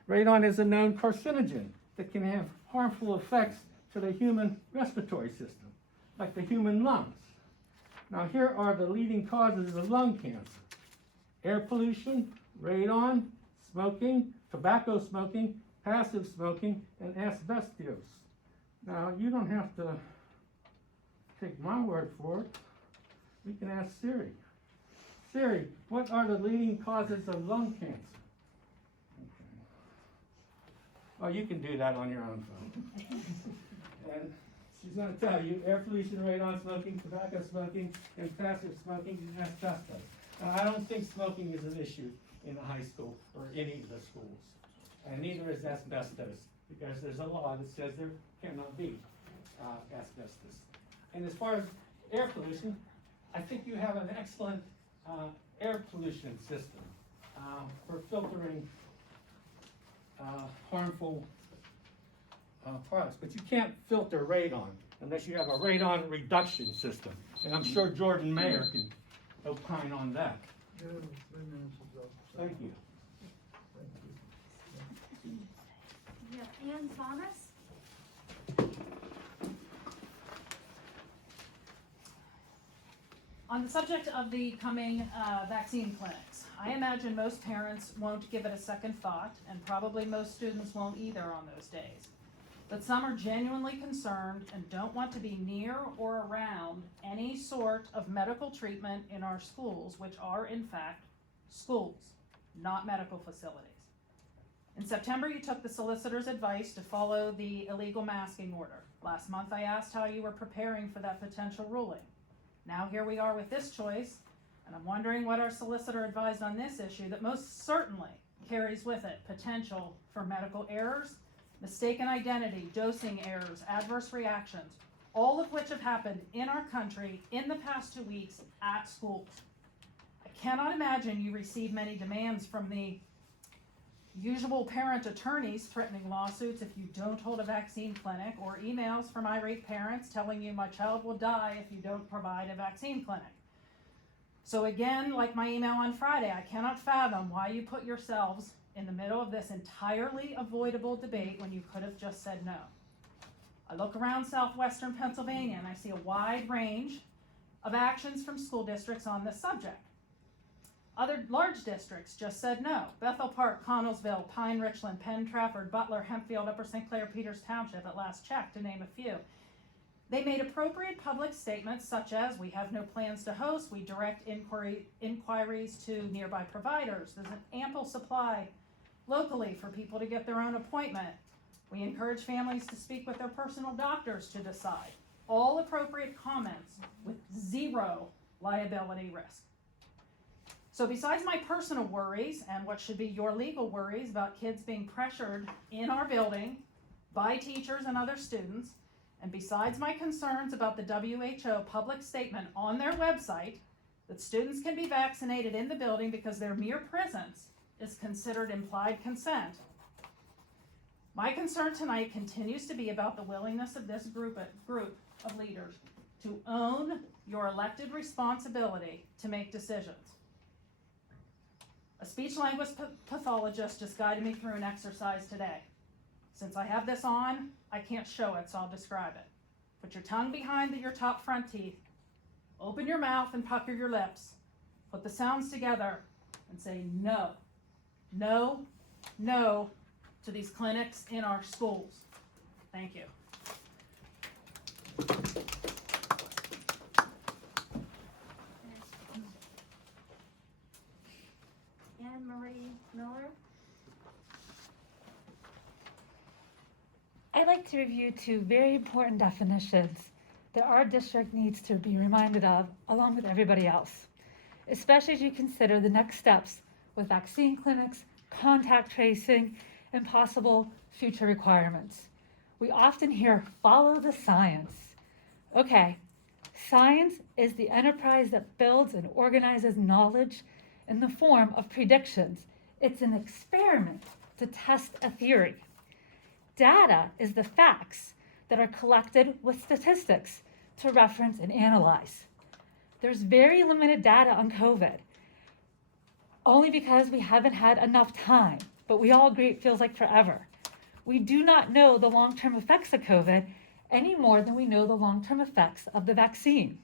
radon is a known carcinogen that can have harmful effects to the human respiratory system, like the human lungs. Now, here are the leading causes of lung cancer: air pollution, radon, smoking, tobacco smoking, passive smoking, and asbestos. Now, you don't have to take my word for it. We can ask Siri. Siri, what are the leading causes of lung cancer? Okay. Oh, you can do that on your own phone. And she's going to tell you air pollution, radon smoking, tobacco smoking, and passive smoking, and asbestos. Now, I don't think smoking is an issue in the high school or any of the schools. And neither is asbestos, because there's a law that says there cannot be asbestos. And as far as air pollution, I think you have an excellent air pollution system for filtering harmful products. But you can't filter radon unless you have a radon reduction system. And I'm sure Jordan Mayer can opine on that. Yeah, 3 minutes is up. Thank you. We have Ann Thomas. On the subject of the coming vaccine clinics, I imagine most parents won't give it a second thought, and probably most students won't either on those days. But some are genuinely concerned and don't want to be near or around any sort of medical treatment in our schools, which are in fact schools, not medical facilities. In September, you took the solicitor's advice to follow the illegal masking order. Last month, I asked how you were preparing for that potential ruling. Now here we are with this choice, and I'm wondering what our solicitor advised on this issue that most certainly carries with it potential for medical errors, mistaken identity, dosing errors, adverse reactions, all of which have happened in our country in the past 2 weeks at schools. I cannot imagine you receive many demands from the usual parent attorneys threatening lawsuits if you don't hold a vaccine clinic, or emails from irate parents telling you my child will die if you don't provide a vaccine clinic. So again, like my email on Friday, I cannot fathom why you put yourselves in the middle of this entirely avoidable debate when you could have just said no. I look around southwestern Pennsylvania and I see a wide range of actions from school districts on this subject. Other large districts just said no. Bethel Park, Connellsville, Pine Richland, Penn Trafford, Butler, Hempfield, Upper St. Clair, Peters Township at last check, to name a few. They made appropriate public statements such as, we have no plans to host, we direct inquiries to nearby providers, there's an ample supply locally for people to get their own appointment. We encourage families to speak with their personal doctors to decide. All appropriate comments with zero liability risk. So besides my personal worries and what should be your legal worries about kids being pressured in our building by teachers and other students, and besides my concerns about the WHO public statement on their website that students can be vaccinated in the building because their mere presence is considered implied consent, my concern tonight continues to be about the willingness of this group of leaders to own your elected responsibility to make decisions. A speech language pathologist just guided me through an exercise today. Since I have this on, I can't show it, so I'll describe it. Put your tongue behind your top front teeth, open your mouth and pucker your lips, put the sounds together and say no, no, no to these clinics in our schools. Thank you. Anne-Marie Miller. I'd like to review two very important definitions that our district needs to be reminded of, along with everybody else, especially as you consider the next steps with vaccine clinics, contact tracing, and possible future requirements. We often hear, follow the science. Okay, science is the enterprise that builds and organizes knowledge in the form of predictions. It's an experiment to test a theory. Data is the facts that are collected with statistics to reference and analyze. There's very limited data on COVID, only because we haven't had enough time, but we all agree it feels like forever. We do not know the long-term effects of COVID any more than we know the long-term effects of the vaccine.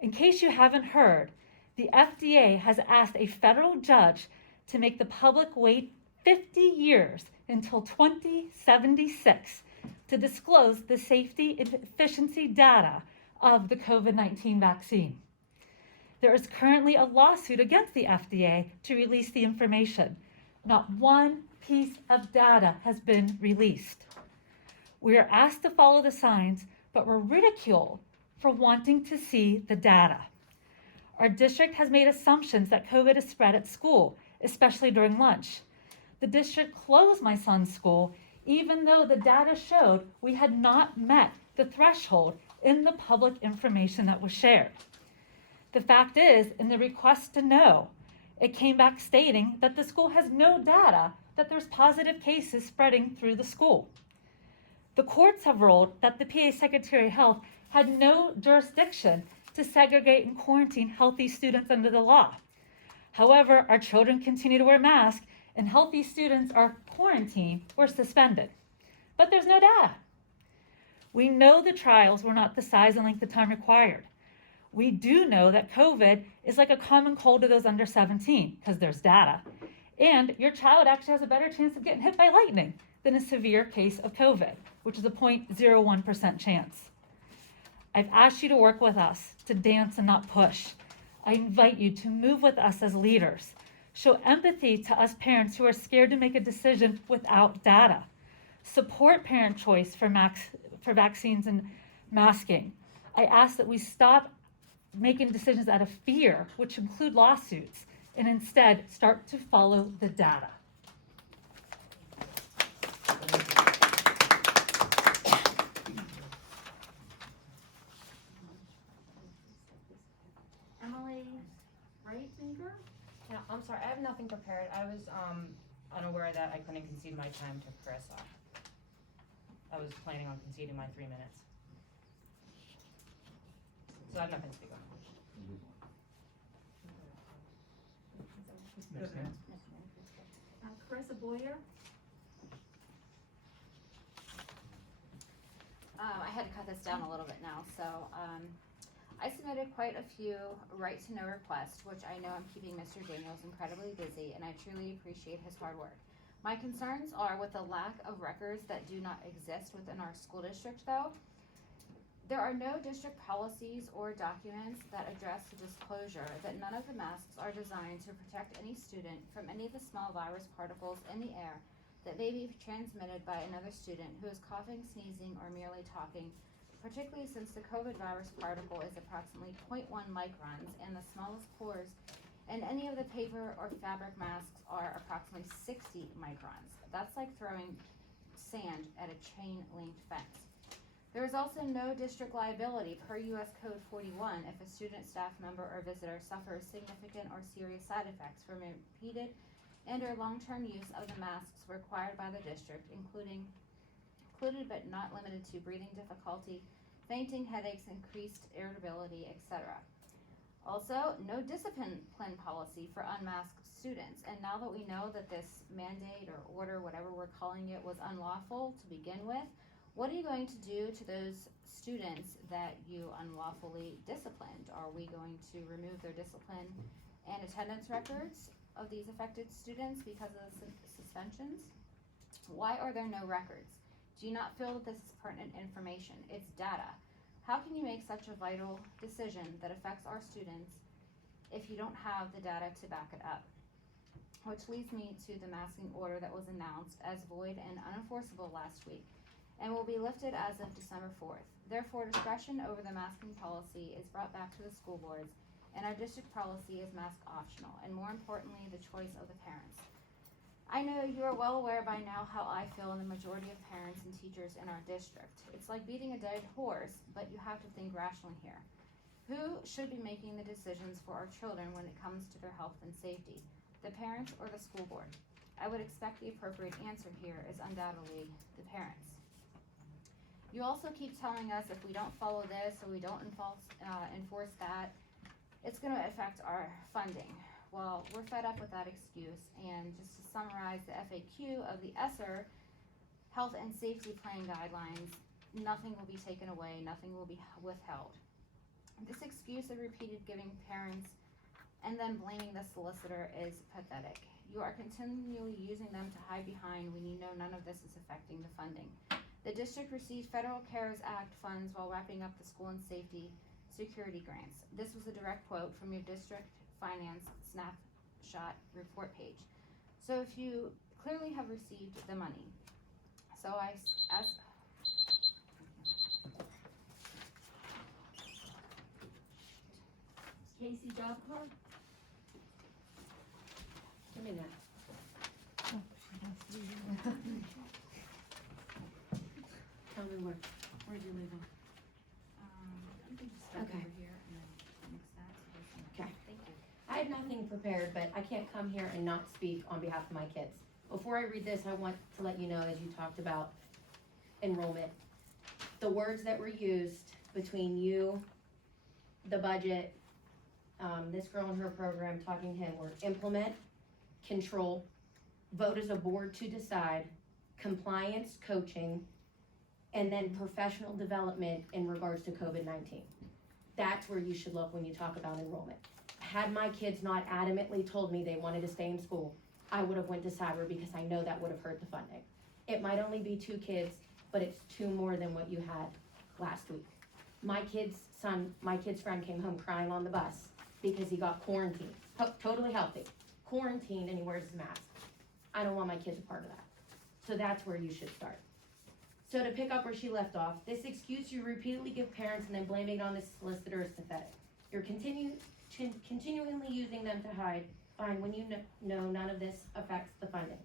In case you haven't heard, the FDA has asked a federal judge to make the public wait 50 years until 2076 to disclose the safety and efficiency data of the COVID-19 vaccine. There is currently a lawsuit against the FDA to release the information. Not one piece of data has been released. We are asked to follow the science, but we're ridiculed for wanting to see the data. Our district has made assumptions that COVID is spread at school, especially during lunch. The district closed my son's school, even though the data showed we had not met the threshold in the public information that was shared. The fact is, in the request to know, it came back stating that the school has no data that there's positive cases spreading through the school. The courts have ruled that the PA Secretary of Health had no jurisdiction to segregate and quarantine healthy students under the law. However, our children continue to wear masks and healthy students are quarantined or suspended. But there's no data. We know the trials were not the size and length of time required. We do know that COVID is like a common cold to those under 17 because there's data. And your child actually has a better chance of getting hit by lightning than a severe case of COVID, which is a 0.01% chance. I've asked you to work with us, to dance and not push. I invite you to move with us as leaders. Show empathy to us parents who are scared to make a decision without data. Support parent choice for vaccines and masking. I ask that we stop making decisions out of fear, which include lawsuits, and instead start to follow the data. Emily Reitmaker? Yeah, I'm sorry, I have nothing prepared. I was unaware that I couldn't concede my time to Carissa. I was planning on conceding my 3 minutes. So I have nothing to speak on. Next, ma'am. Carissa Boyer? I had to cut this down a little bit now, so, I submitted quite a few right to know requests, which I know I'm keeping Mr. Daniels incredibly busy, and I truly appreciate his hard work. My concerns are with the lack of records that do not exist within our school district, though. There are no district policies or documents that address the disclosure that none of the masks are designed to protect any student from any of the small virus particles in the air that may be transmitted by another student who is coughing, sneezing, or merely talking, particularly since the COVID virus particle is approximately 0.1 microns and the smallest pores in any of the paper or fabric masks are approximately 60 microns. That's like throwing sand at a chain-link fence. There is also no district liability per U.S. Code 41 if a student, staff member, or visitor suffers significant or serious side effects from repeated and or long-term use of the masks required by the district, included but not limited to breathing difficulty, fainting, headaches, increased irritability, etc. Also, no discipline policy for unmasked students. And now that we know that this mandate or order, whatever we're calling it, was unlawful to begin with, what are you going to do to those students that you unlawfully disciplined? Are we going to remove their discipline and attendance records of these affected students because of the suspensions? Why are there no records? Do you not feel that this is pertinent information? It's data. How can you make such a vital decision that affects our students if you don't have the data to back it up? Which leads me to the masking order that was announced as void and unenforceable last week and will be lifted as of December 4th. Therefore, discretion over the masking policy is brought back to the school boards, and our district policy is mask optional, and more importantly, the choice of the parents. I know you are well aware by now how I feel and the majority of parents and teachers in our district. It's like beating a dead horse, but you have to think rationally here. Who should be making the decisions for our children when it comes to their health and safety? The parents or the school board? I would expect the appropriate answer here is undoubtedly the parents. You also keep telling us if we don't follow this or we don't enforce that, it's going to affect our funding. Well, we're fed up with that excuse, and just to summarize the FAQ of the ESSER Health and Safety Plan Guidelines, nothing will be taken away, nothing will be withheld. This excuse of repeated giving parents and then blaming the solicitor is pathetic. You are continually using them to hide behind when you know none of this is affecting the funding. The district received Federal CARES Act funds while wrapping up the school and safety security grants. This was a direct quote from your district finance snapshot report page. So if you clearly have received the money, so I ask, Casey job card? Give me that. Tell me where'd you leave them? You can just step Okay. over here and then mix that. So there's some- Okay. Thank you. I had nothing prepared, but I can't come here and not speak on behalf of my kids. Before I read this, I want to let you know, as you talked about enrollment, the words that were used between you, the budget, this girl and her program talking to him were implement, control, vote as a board to decide, compliance, coaching, and then professional development in regards to COVID-19. That's where you should look when you talk about enrollment. Had my kids not adamantly told me they wanted to stay in school, I would have went to cyber because I know that would have hurt the funding. It might only be 2 kids, but it's 2 more than what you had last week. My kid's friend came home crying on the bus because he got quarantined, totally healthy, quarantined, and he wears his mask. I don't want my kids a part of that. So that's where you should start. So to pick up where she left off, this excuse you repeatedly give parents and then blaming it on the solicitor is pathetic. You're continually using them to hide fine when you know none of this affects the funding.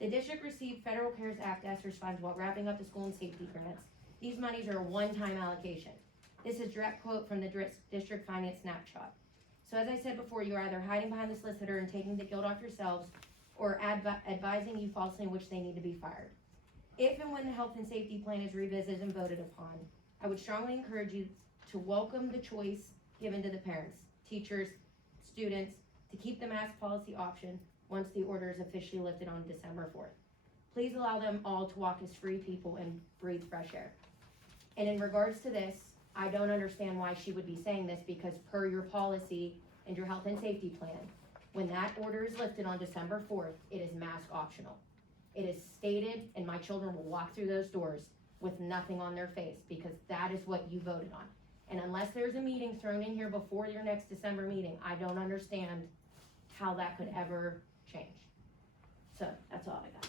The district received Federal CARES Act ESSER funds while wrapping up the school and safety grants. These monies are a one-time allocation. This is direct quote from the district finance snapshot. So as I said before, you are either hiding behind the solicitor and taking the guilt off yourselves, or advising you falsely in which they need to be fired. If and when the health and safety plan is revisited and voted upon, I would strongly encourage you to welcome the choice given to the parents, teachers, students, to keep the mask policy option once the order is officially lifted on December 4th. Please allow them all to walk as free people and breathe fresh air. And in regards to this, I don't understand why she would be saying this, because per your policy and your health and safety plan, when that order is lifted on December 4th, it is mask optional. It is stated, and my children will walk through those doors with nothing on their face, because that is what you voted on. And unless there's a meeting thrown in here before your next December meeting, I don't understand how that could ever change. So, that's all I got.